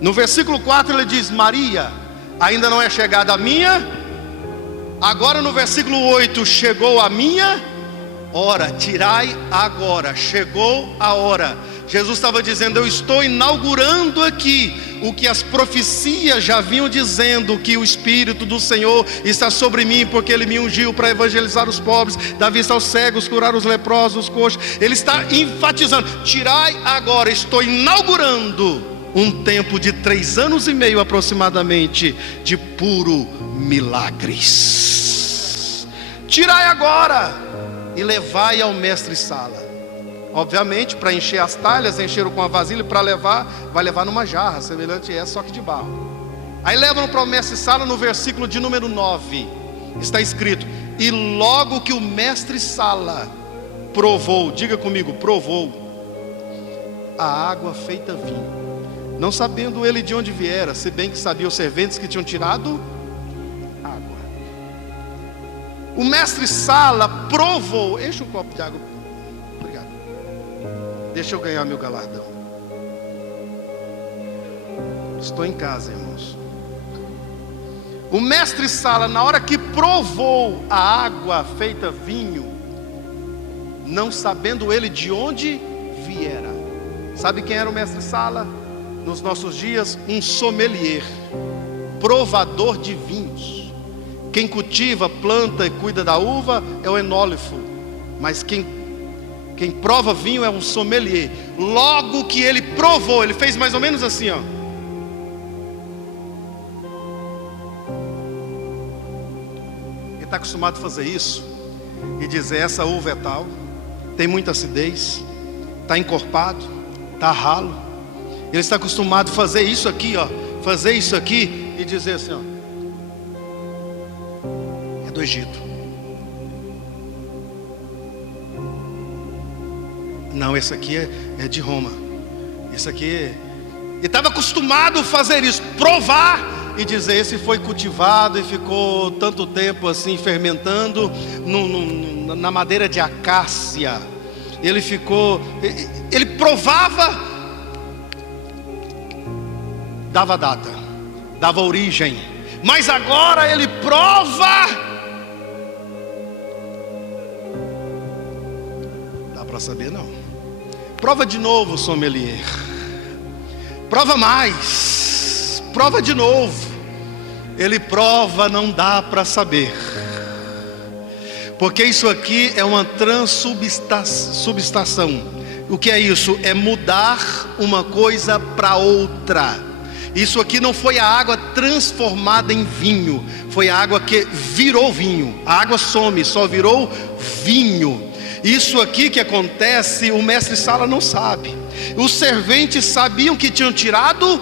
No versículo 4 ele diz: Maria, ainda não é chegada a minha. Agora no versículo 8, chegou a minha hora. Tirai agora, chegou a hora. Jesus estava dizendo: eu estou inaugurando aqui o que as profecias já vinham dizendo, que o Espírito do Senhor está sobre mim, porque Ele me ungiu para evangelizar os pobres, dar vista aos cegos, curar os leprosos, os coxos. Ele está enfatizando: tirai agora, estou inaugurando um tempo de 3 anos e meio aproximadamente, de puro milagres. Tirai agora e levai ao mestre-sala. Obviamente, para encher as talhas, encheram com a vasilha. Para levar, vai levar numa jarra, semelhante a essa, só que de barro. Aí levam para o mestre-sala. No versículo de número 9 está escrito: e logo que o mestre-sala provou, diga comigo, provou a água feita vinho, não sabendo ele de onde viera, se bem que sabia os serventes que tinham tirado água. O mestre-sala provou. Enche um copo de água. Obrigado. Deixa eu ganhar meu galardão. Estou em casa, irmãos. O mestre-sala, na hora que provou a água feita vinho, não sabendo ele de onde viera. Sabe quem era o mestre-sala? Nos nossos dias, um sommelier, provador de vinhos. Quem cultiva, planta e cuida da uva é o enólogo, mas quem prova vinho é um sommelier. Logo que ele provou, ele fez mais ou menos assim, ó. Ele está acostumado a fazer isso e dizer: essa uva é tal, tem muita acidez, está encorpado, está ralo. Ele está acostumado a fazer isso aqui, ó, fazer isso aqui e dizer assim, ó: é do Egito. Não, esse aqui é de Roma. Esse aqui Ele estava acostumado a fazer isso, provar e dizer: esse foi cultivado e ficou tanto tempo assim fermentando na madeira de acácia. Ele provava, dava data, dava origem, mas agora ele prova. Dá para saber não? Prova de novo, sommelier. Prova mais. Prova de novo. Ele prova, não dá para saber. Porque isso aqui é uma transubstanciação. O que é isso? É mudar uma coisa para outra. Isso aqui não foi a água transformada em vinho, foi a água que virou vinho. A água some, só virou vinho. Isso aqui que acontece, o mestre-sala não sabe. Os serventes sabiam que tinham tirado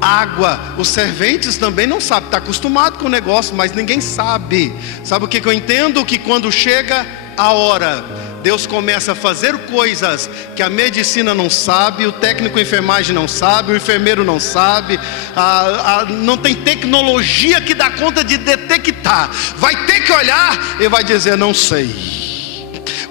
água. Os serventes também não sabem, está acostumado com o negócio, mas ninguém sabe. Sabe o que eu entendo? Que quando chega a hora Deus começa a fazer coisas que a medicina não sabe, o técnico de enfermagem não sabe, o enfermeiro não sabe, não tem tecnologia que dá conta de detectar. Vai ter que olhar e vai dizer: não sei.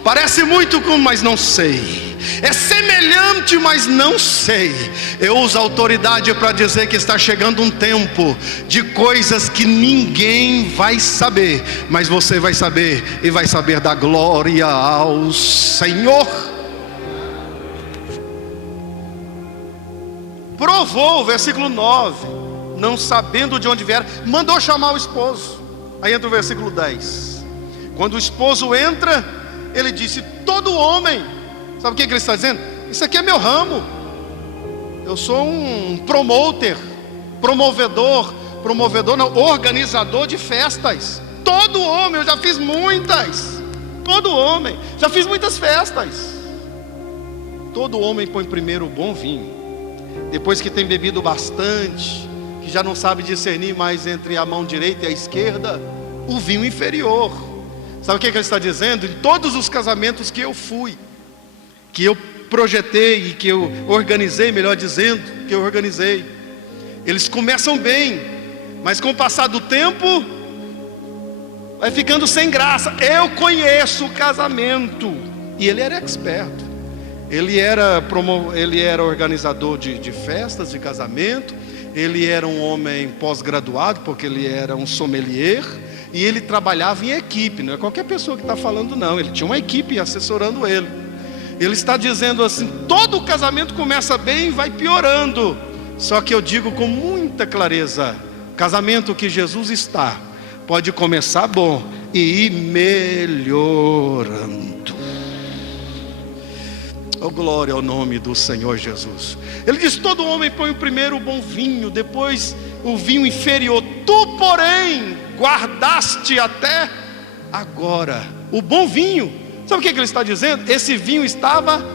Parece muito com, mas não sei. É semelhante, mas não sei. Eu uso a autoridade para dizer que está chegando um tempo de coisas que ninguém vai saber, mas você vai saber, e vai saber da glória ao Senhor. Provou, versículo 9, não sabendo de onde vier, mandou chamar o esposo. Aí entra o versículo 10. Quando o esposo entra, ele disse: todo homem, sabe o que ele está dizendo? Isso aqui é meu ramo. Eu sou um organizador de festas. Todo homem, eu já fiz muitas. Todo homem, já fiz muitas festas. Todo homem põe primeiro o bom vinho. Depois que tem bebido bastante, que já não sabe discernir mais entre a mão direita e a esquerda, o vinho inferior. Sabe o que ele está dizendo? Em todos os casamentos que eu fui, que eu projetei e que eu organizei, melhor dizendo, que eu organizei, eles começam bem, mas com o passar do tempo vai ficando sem graça. Eu conheço o casamento. E ele era experto. Ele era organizador de festas de casamento. Ele era um homem pós-graduado, porque ele era um sommelier. E ele trabalhava em equipe, não é qualquer pessoa que está falando não. Ele tinha uma equipe assessorando ele. Ele está dizendo assim: todo casamento começa bem e vai piorando. Só que eu digo com muita clareza: o casamento que Jesus está pode começar bom e ir melhorando. Oh, glória ao nome do Senhor Jesus. Ele diz: todo homem põe primeiro o bom vinho, depois o vinho inferior. Tu, porém, guardaste até agora o bom vinho. Sabe o que ele está dizendo? Esse vinho estava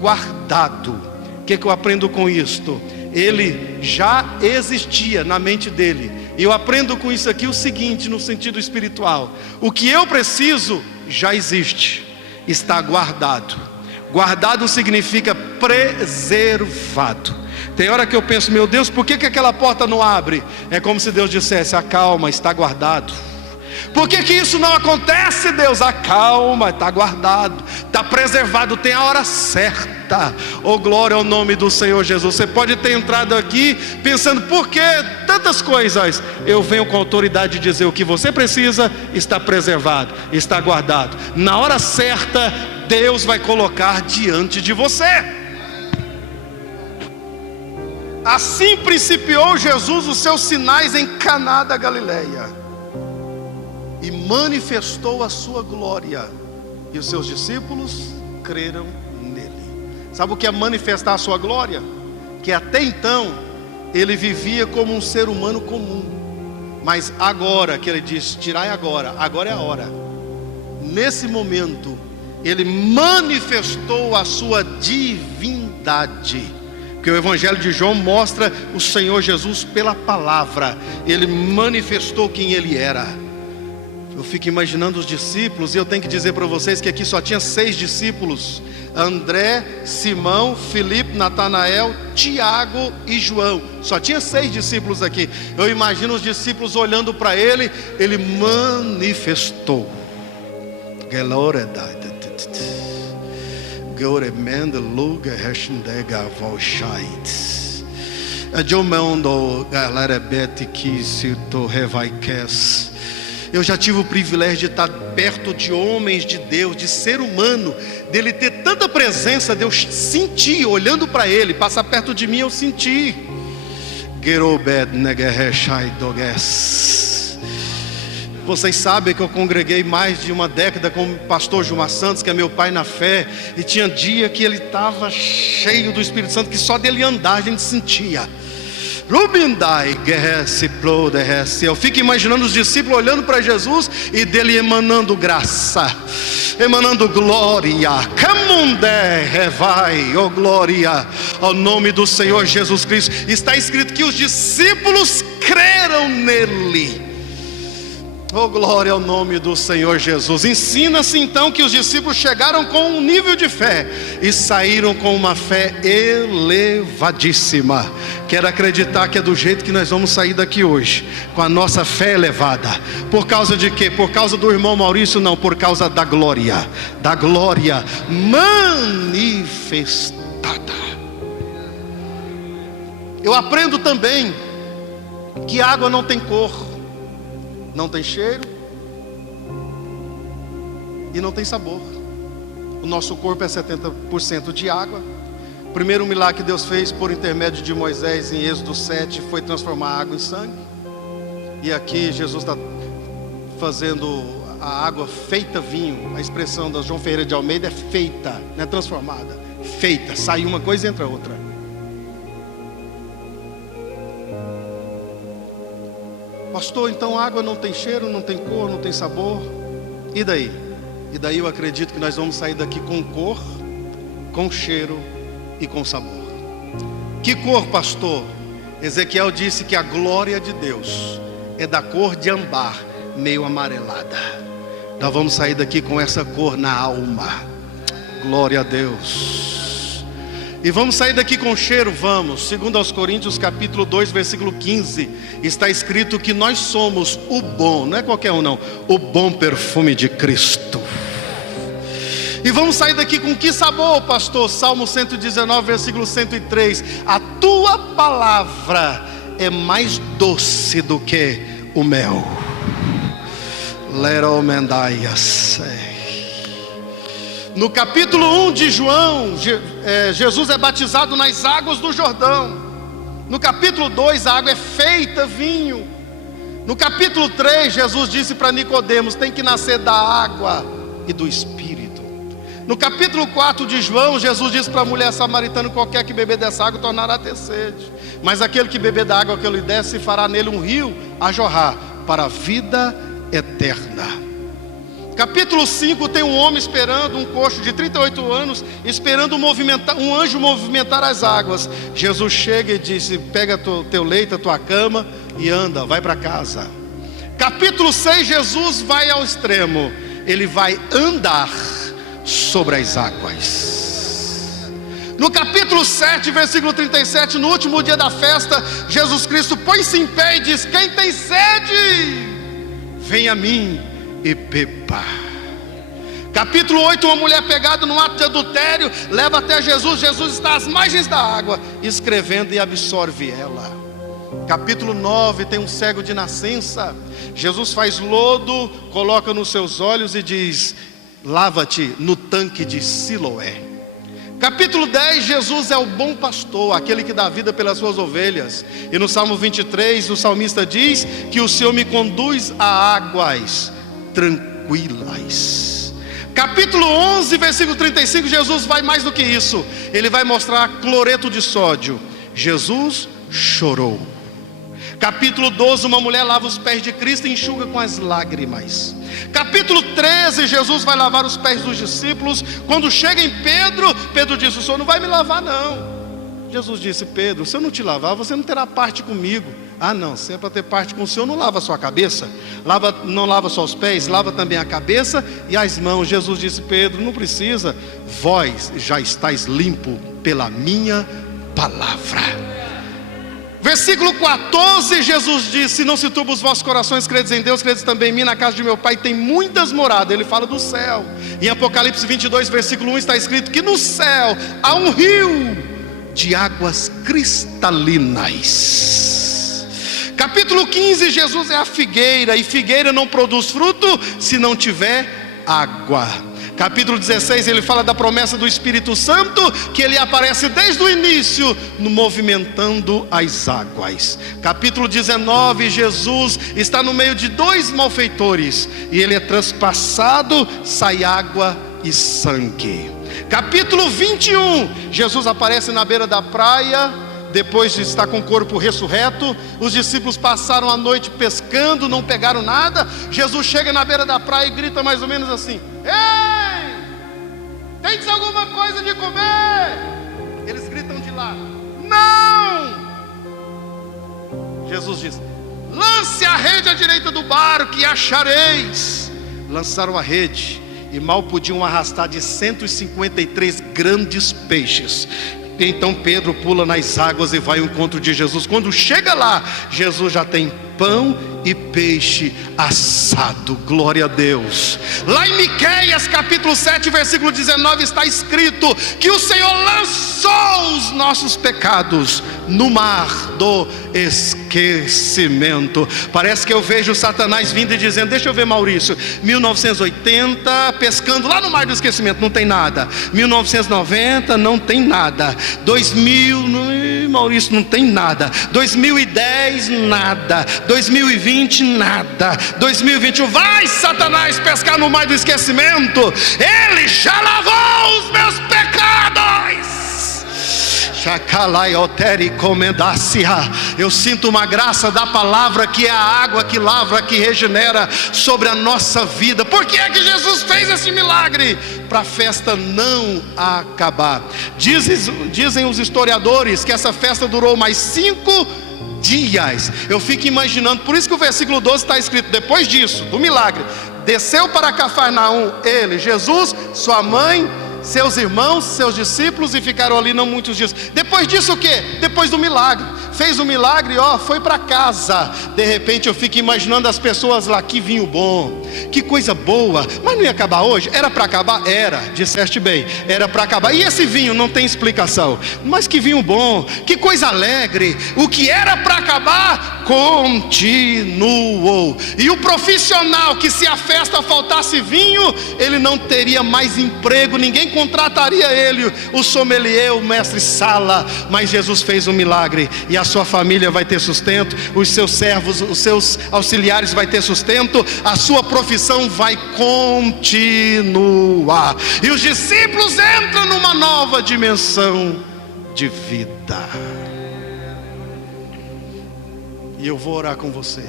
guardado. O que eu aprendo com isto? Ele já existia na mente dele. E eu aprendo com isso aqui o seguinte, no sentido espiritual: o que eu preciso já existe, está guardado. Guardado significa preservado. Tem hora que eu penso: meu Deus, por que aquela porta não abre? É como se Deus dissesse: acalma, está guardado. Por que isso não acontece, Deus? Acalma, está guardado, está preservado, tem a hora certa. Oh, glória ao nome do Senhor Jesus. Você pode ter entrado aqui pensando: por que tantas coisas? Eu venho com autoridade dizer: o que você precisa está preservado, está guardado. Na hora certa, Deus vai colocar diante de você. Assim principiou Jesus os seus sinais em Caná da Galileia, e manifestou a sua glória, e os seus discípulos creram nele. Sabe o que é manifestar a sua glória? Que até então ele vivia como um ser humano comum, mas agora que ele diz: tirai agora é a hora. Nesse momento ele manifestou a sua divindade, porque o Evangelho de João mostra o Senhor Jesus pela palavra. Ele manifestou quem ele era. Eu fico imaginando os discípulos, e eu tenho que dizer para vocês que aqui só tinha 6 discípulos: André, Simão, Filipe, Natanael, Tiago e João. Só tinha 6 discípulos aqui. Eu imagino os discípulos olhando para ele. Ele manifestou. Eu já tive o privilégio de estar perto de homens de Deus, de ser humano, dele ter tanta presença, de eu sentir, olhando para ele, passar perto de mim, eu senti. Vocês sabem que eu congreguei mais de uma década com o pastor Gilmar Santos, que é meu pai na fé, e tinha dia que ele estava cheio do Espírito Santo, que só dele andar a gente sentia. Eu fico imaginando os discípulos olhando para Jesus e dele emanando graça, emanando glória. Oh, glória ao nome do Senhor Jesus Cristo. Está escrito que os discípulos creram nele. Oh, glória ao nome do Senhor Jesus. Ensina-se então que os discípulos chegaram com um nível de fé e saíram com uma fé elevadíssima. Quero acreditar que é do jeito que nós vamos sair daqui hoje, com a nossa fé elevada. Por causa de quê? Por causa do irmão Maurício? Não, por causa da glória manifestada. Eu aprendo também que água não tem cor, não tem cheiro e não tem sabor. O nosso corpo é 70% de água. O primeiro milagre que Deus fez por intermédio de Moisés em Êxodo 7 foi transformar a água em sangue. E aqui Jesus está fazendo a água feita vinho. A expressão da João Ferreira de Almeida é feita, não é transformada. Feita, sai uma coisa e entra outra. Pastor, então a água não tem cheiro, não tem cor, não tem sabor. E daí? E daí eu acredito que nós vamos sair daqui com cor, com cheiro e com sabor. Que cor, pastor? Ezequiel disse que a glória de Deus é da cor de ambar, meio amarelada. Nós vamos sair daqui com essa cor na alma. Glória a Deus. E vamos sair daqui com cheiro, vamos. Segundo aos Coríntios capítulo 2, versículo 15, está escrito que nós somos o bom, não é qualquer um não, o bom perfume de Cristo. E vamos sair daqui com que sabor, pastor? Salmo 119, versículo 103. A tua palavra é mais doce do que o mel. No capítulo 1 de João, Jesus é batizado nas águas do Jordão. No capítulo 2, a água é feita vinho. No capítulo 3, Jesus disse para Nicodemos: tem que nascer da água e do Espírito. No capítulo 4 de João, Jesus disse para a mulher samaritana: qualquer que beber dessa água tornará a ter sede, mas aquele que beber da água que eu lhe der, se fará nele um rio a jorrar para a vida eterna. Capítulo 5 tem um homem esperando, um coxo de 38 anos, esperando um anjo movimentar as águas. Jesus chega e disse: pega teu leito, a tua cama e anda, vai para casa. Capítulo 6, Jesus vai ao extremo, ele vai andar sobre as águas. No capítulo 7, versículo 37, no último dia da festa, Jesus Cristo põe-se em pé e diz: quem tem sede, vem a mim e beba. Capítulo 8, uma mulher pegada num ato de adultério leva até Jesus. Jesus está às margens da água, escrevendo, e absorve ela. Capítulo 9, tem um cego de nascença. Jesus faz lodo, coloca nos seus olhos e diz: lava-te no tanque de Siloé. Capítulo 10, Jesus é o bom pastor, aquele que dá vida pelas suas ovelhas. E no Salmo 23, o salmista diz que o Senhor me conduz a águas tranquilas. Capítulo 11, versículo 35, Jesus vai mais do que isso. Ele vai mostrar cloreto de sódio. Jesus chorou. Capítulo 12, uma mulher lava os pés de Cristo e enxuga com as lágrimas. Capítulo 13, Jesus vai lavar os pés dos discípulos. Quando chega em Pedro, Pedro disse: o Senhor não vai me lavar não. Jesus disse: Pedro, se eu não te lavar, você não terá parte comigo. Ah não, se é para ter parte com o Senhor, não lava a sua cabeça, não lava só os pés, lava também a cabeça e as mãos. Jesus disse: Pedro, não precisa, vós já estáis limpo pela minha palavra. Versículo 14, Jesus disse: não se turbe os vossos corações, credes em Deus, credes também em mim. Na casa de meu pai tem muitas moradas. Ele fala do céu. Em Apocalipse 22, versículo 1 está escrito que no céu há um rio de águas cristalinas. Capítulo 15, Jesus é a figueira, e figueira não produz fruto se não tiver água. Capítulo 16, ele fala da promessa do Espírito Santo, que ele aparece desde o início, movimentando as águas. Capítulo 19, Jesus está no meio de dois malfeitores, e ele é transpassado, sai água e sangue. Capítulo 21, Jesus aparece na beira da praia, depois de estar com o corpo ressurreto. Os discípulos passaram a noite pescando, não pegaram nada. Jesus chega na beira da praia e grita mais ou menos assim: ei, tem alguma coisa de comer? Eles gritam de lá: não. Jesus diz: lance a rede à direita do barco e achareis. Lançaram a rede e mal podiam arrastar de 153 grandes peixes. Então Pedro pula nas águas e vai ao encontro de Jesus. Quando chega lá, Jesus já tem pão e peixe assado. Glória a Deus. Lá em Miqueias capítulo 7 versículo 19 está escrito que o Senhor lançou os nossos pecados no mar do esquecimento. Parece que eu vejo Satanás vindo e dizendo: deixa eu ver, Maurício, 1980 pescando lá no mar do esquecimento, não tem nada. 1990 não tem nada. 2000, Maurício, não tem nada. 2010 nada. 2020 nada. 2021, vai Satanás pescar no mar do esquecimento, ele já lavou os meus pecados. Eu sinto uma graça da palavra, que é a água que lavra, que regenera sobre a nossa vida. Por que é que Jesus fez esse milagre? Para a festa não acabar. Dizem os historiadores que essa festa durou mais 5 dias. Eu fico imaginando, por isso que o versículo 12 está escrito: depois disso, do milagre, desceu para Cafarnaum ele, Jesus, sua mãe, seus irmãos, seus discípulos, e ficaram ali não muitos dias. Depois disso o quê? Depois do milagre, fez o milagre, foi para casa. De repente eu fico imaginando as pessoas lá: que vinho bom, que coisa boa. Mas não ia acabar hoje? Era para acabar? Era, disseste bem, era para acabar. E esse vinho não tem explicação, mas que vinho bom, que coisa alegre. O que era para acabar continuou. E o profissional que, se a festa faltasse vinho, ele não teria mais emprego, ninguém contrataria ele, o sommelier, o mestre sala. Mas Jesus fez um milagre e a sua família vai ter sustento, os seus servos, os seus auxiliares vai ter sustento, a sua profissão vai continuar. E os discípulos entram numa nova dimensão de vida. E eu vou orar com você.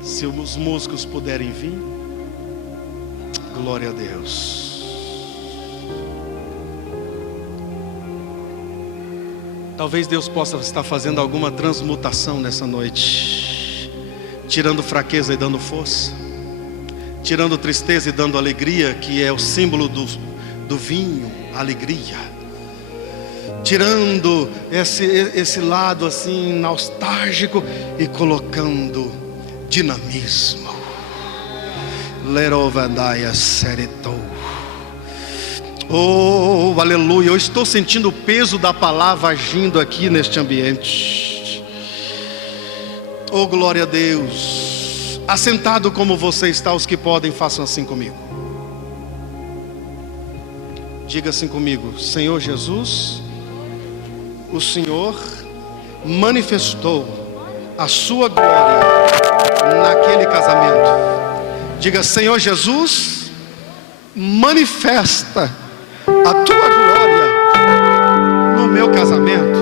Se os músicos puderem vir, glória a Deus. Talvez Deus possa estar fazendo alguma transmutação nessa noite, tirando fraqueza e dando força, tirando tristeza e dando alegria, que é o símbolo do vinho, alegria, tirando esse lado assim nostálgico e colocando dinamismo. Lerovandaya seretou. Oh, aleluia. Eu estou sentindo o peso da palavra agindo aqui neste ambiente. Oh, glória a Deus. Assentado como você está, os que podem, façam assim comigo. Diga assim comigo: Senhor Jesus, o Senhor manifestou a sua glória naquele casamento. Diga: Senhor Jesus, manifesta a tua glória no meu casamento,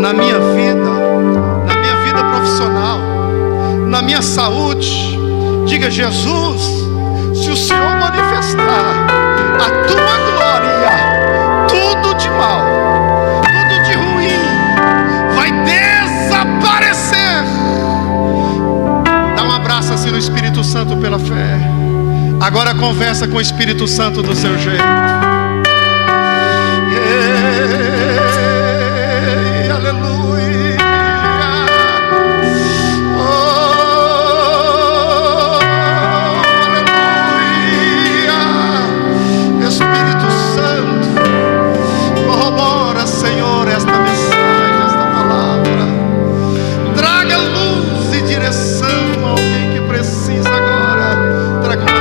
na minha vida profissional, na minha saúde. Diga: Jesus, se o Senhor manifestar a tua glória, tudo de mal, tudo de ruim vai desaparecer. Dá um abraço assim no Espírito Santo pela fé. Agora conversa com o Espírito Santo do seu jeito. Aleluia. Oh, aleluia. Espírito Santo, corrobora, Senhor, esta mensagem, esta palavra. Traga luz e direção a alguém que precisa agora. Traga uma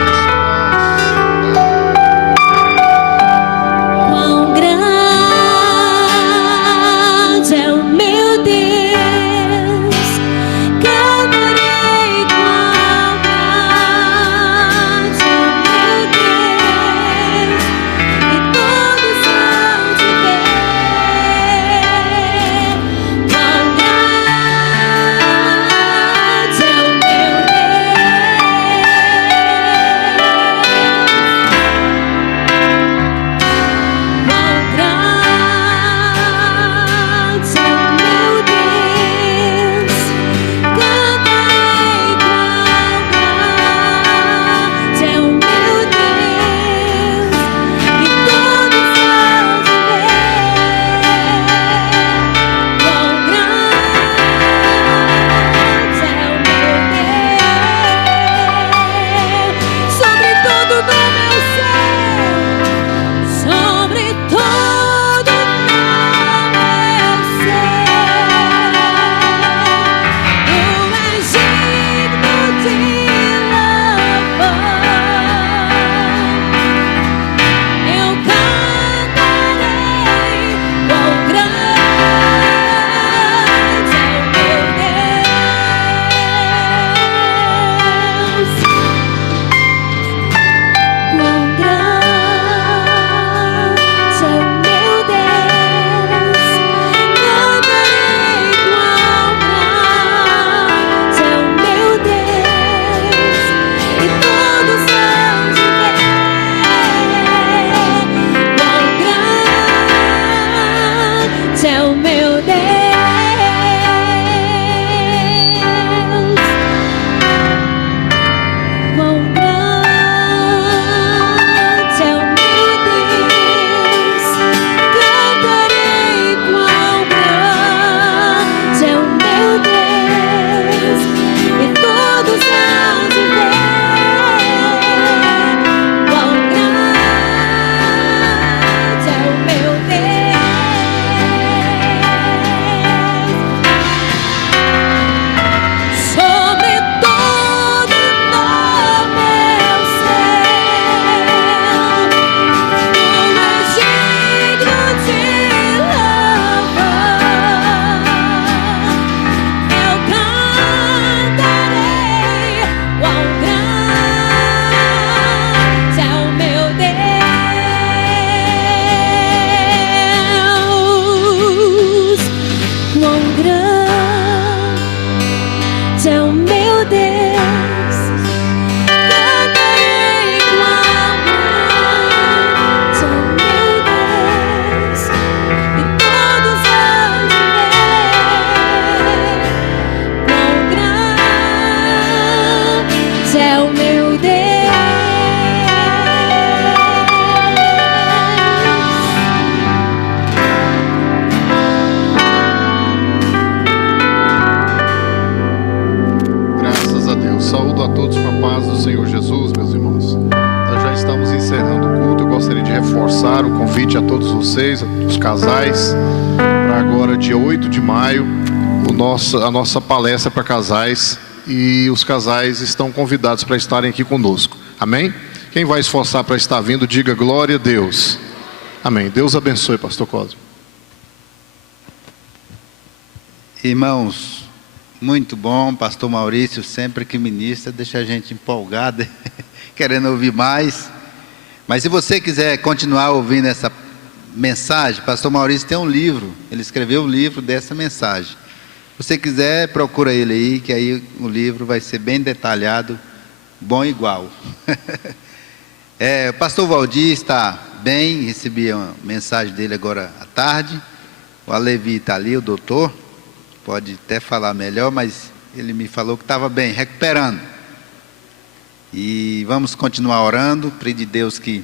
Graças a Deus. Saúdo a todos com a paz do Senhor Jesus, meus irmãos. Nós já estamos encerrando o culto. Eu gostaria de reforçar o convite a todos vocês, os casais, para agora, dia 8 de maio, a nossa palestra para casais. E os casais estão convidados para estarem aqui conosco. Amém? Quem vai esforçar para estar vindo, diga glória a Deus. Amém. Deus abençoe, pastor Cosme. Irmãos, muito bom, pastor Maurício, sempre que ministra, deixa a gente empolgado, querendo ouvir mais. Mas se você quiser continuar ouvindo essa mensagem, pastor Maurício tem um livro, ele escreveu um livro dessa mensagem. Se você quiser, procura ele aí, que aí o livro vai ser bem detalhado, bom igual. O pastor Valdir está bem, recebi a mensagem dele agora à tarde. O Alevi está ali, o doutor, pode até falar melhor, mas ele me falou que estava bem, recuperando. E vamos continuar orando, pedir a Deus que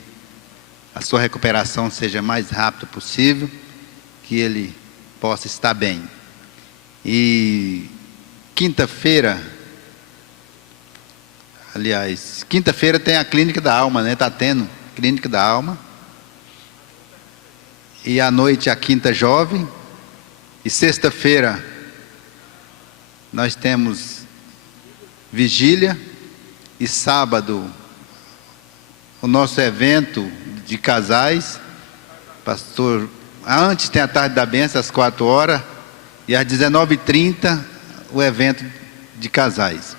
a sua recuperação seja mais rápida possível, que ele possa estar bem. E quinta-feira tem a Clínica da Alma, né? Está tendo Clínica da Alma. E à noite a Quinta Jovem. E sexta-feira nós temos vigília. E sábado o nosso evento de casais. Pastor, antes tem a tarde da bênção às 4 horas. E às 19h30, o evento de casais.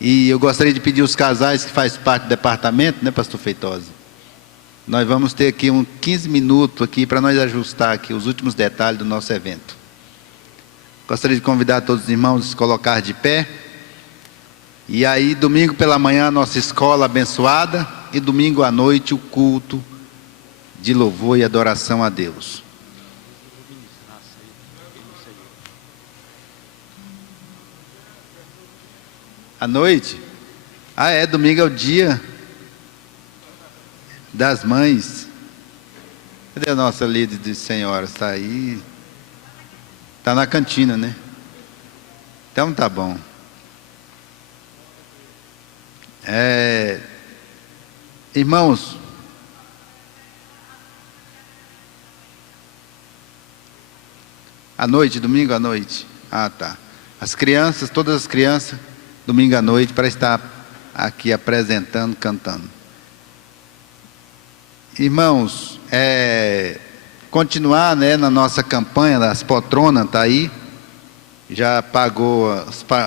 E eu gostaria de pedir os casais que fazem parte do departamento, né, pastor Feitosa? Nós vamos ter aqui uns 15 minutos aqui para nós ajustar aqui os últimos detalhes do nosso evento. Gostaria de convidar todos os irmãos a se colocar de pé. E aí, domingo pela manhã, a nossa escola abençoada. E domingo à noite, o culto de louvor e adoração a Deus. À noite? Domingo é o dia das mães. Cadê a nossa líder de senhoras? Está aí. Está na cantina, né? Então tá bom. Irmãos, à noite, domingo à noite. Tá. As crianças, todas as crianças, domingo à noite, para estar aqui apresentando, cantando. Irmãos, continuar, né, na nossa campanha das poltronas, está aí, já pagou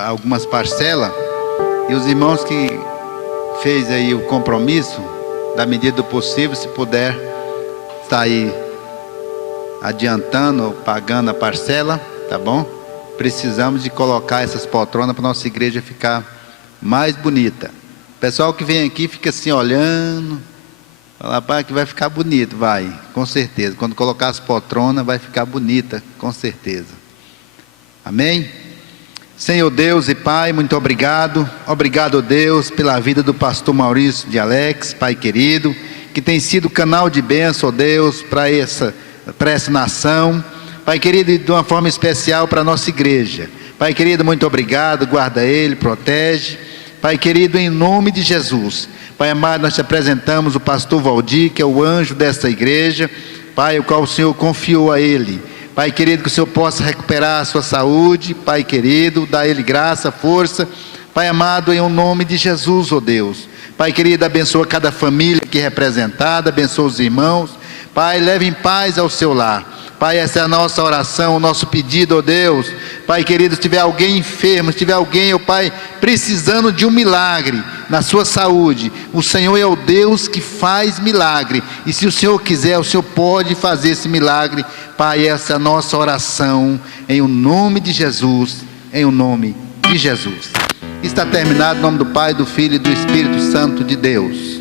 algumas parcelas, e os irmãos que fez aí o compromisso, da medida do possível, se puder, está aí adiantando ou pagando a parcela, tá bom? Precisamos de colocar essas poltronas para a nossa igreja ficar mais bonita. O pessoal que vem aqui fica assim olhando, fala, pai, que vai ficar bonito, vai, com certeza. Quando colocar as poltronas vai ficar bonita, com certeza. Amém? Senhor Deus e Pai, muito obrigado. Obrigado, Deus, pela vida do pastor Maurício de Alex, Pai querido, que tem sido canal de bênção, Deus, para essa nação. Pai querido, e de uma forma especial para a nossa igreja. Pai querido, muito obrigado, guarda ele, protege. Pai querido, em nome de Jesus. Pai amado, nós te apresentamos o pastor Valdir, que é o anjo desta igreja. Pai, o qual o Senhor confiou a ele. Pai querido, que o Senhor possa recuperar a sua saúde. Pai querido, dá a ele graça, força. Pai amado, em nome de Jesus, ó Deus. Pai querido, abençoa cada família aqui representada, abençoa os irmãos. Pai, leve em paz ao seu lar. Pai, essa é a nossa oração, o nosso pedido, ó Deus. Pai querido, se tiver alguém enfermo, se tiver alguém, ó Pai, precisando de um milagre na sua saúde, o Senhor é o Deus que faz milagre. E se o Senhor quiser, o Senhor pode fazer esse milagre. Pai, essa é a nossa oração, em o nome de Jesus, em o nome de Jesus. Está terminado, em nome do Pai, do Filho e do Espírito Santo de Deus.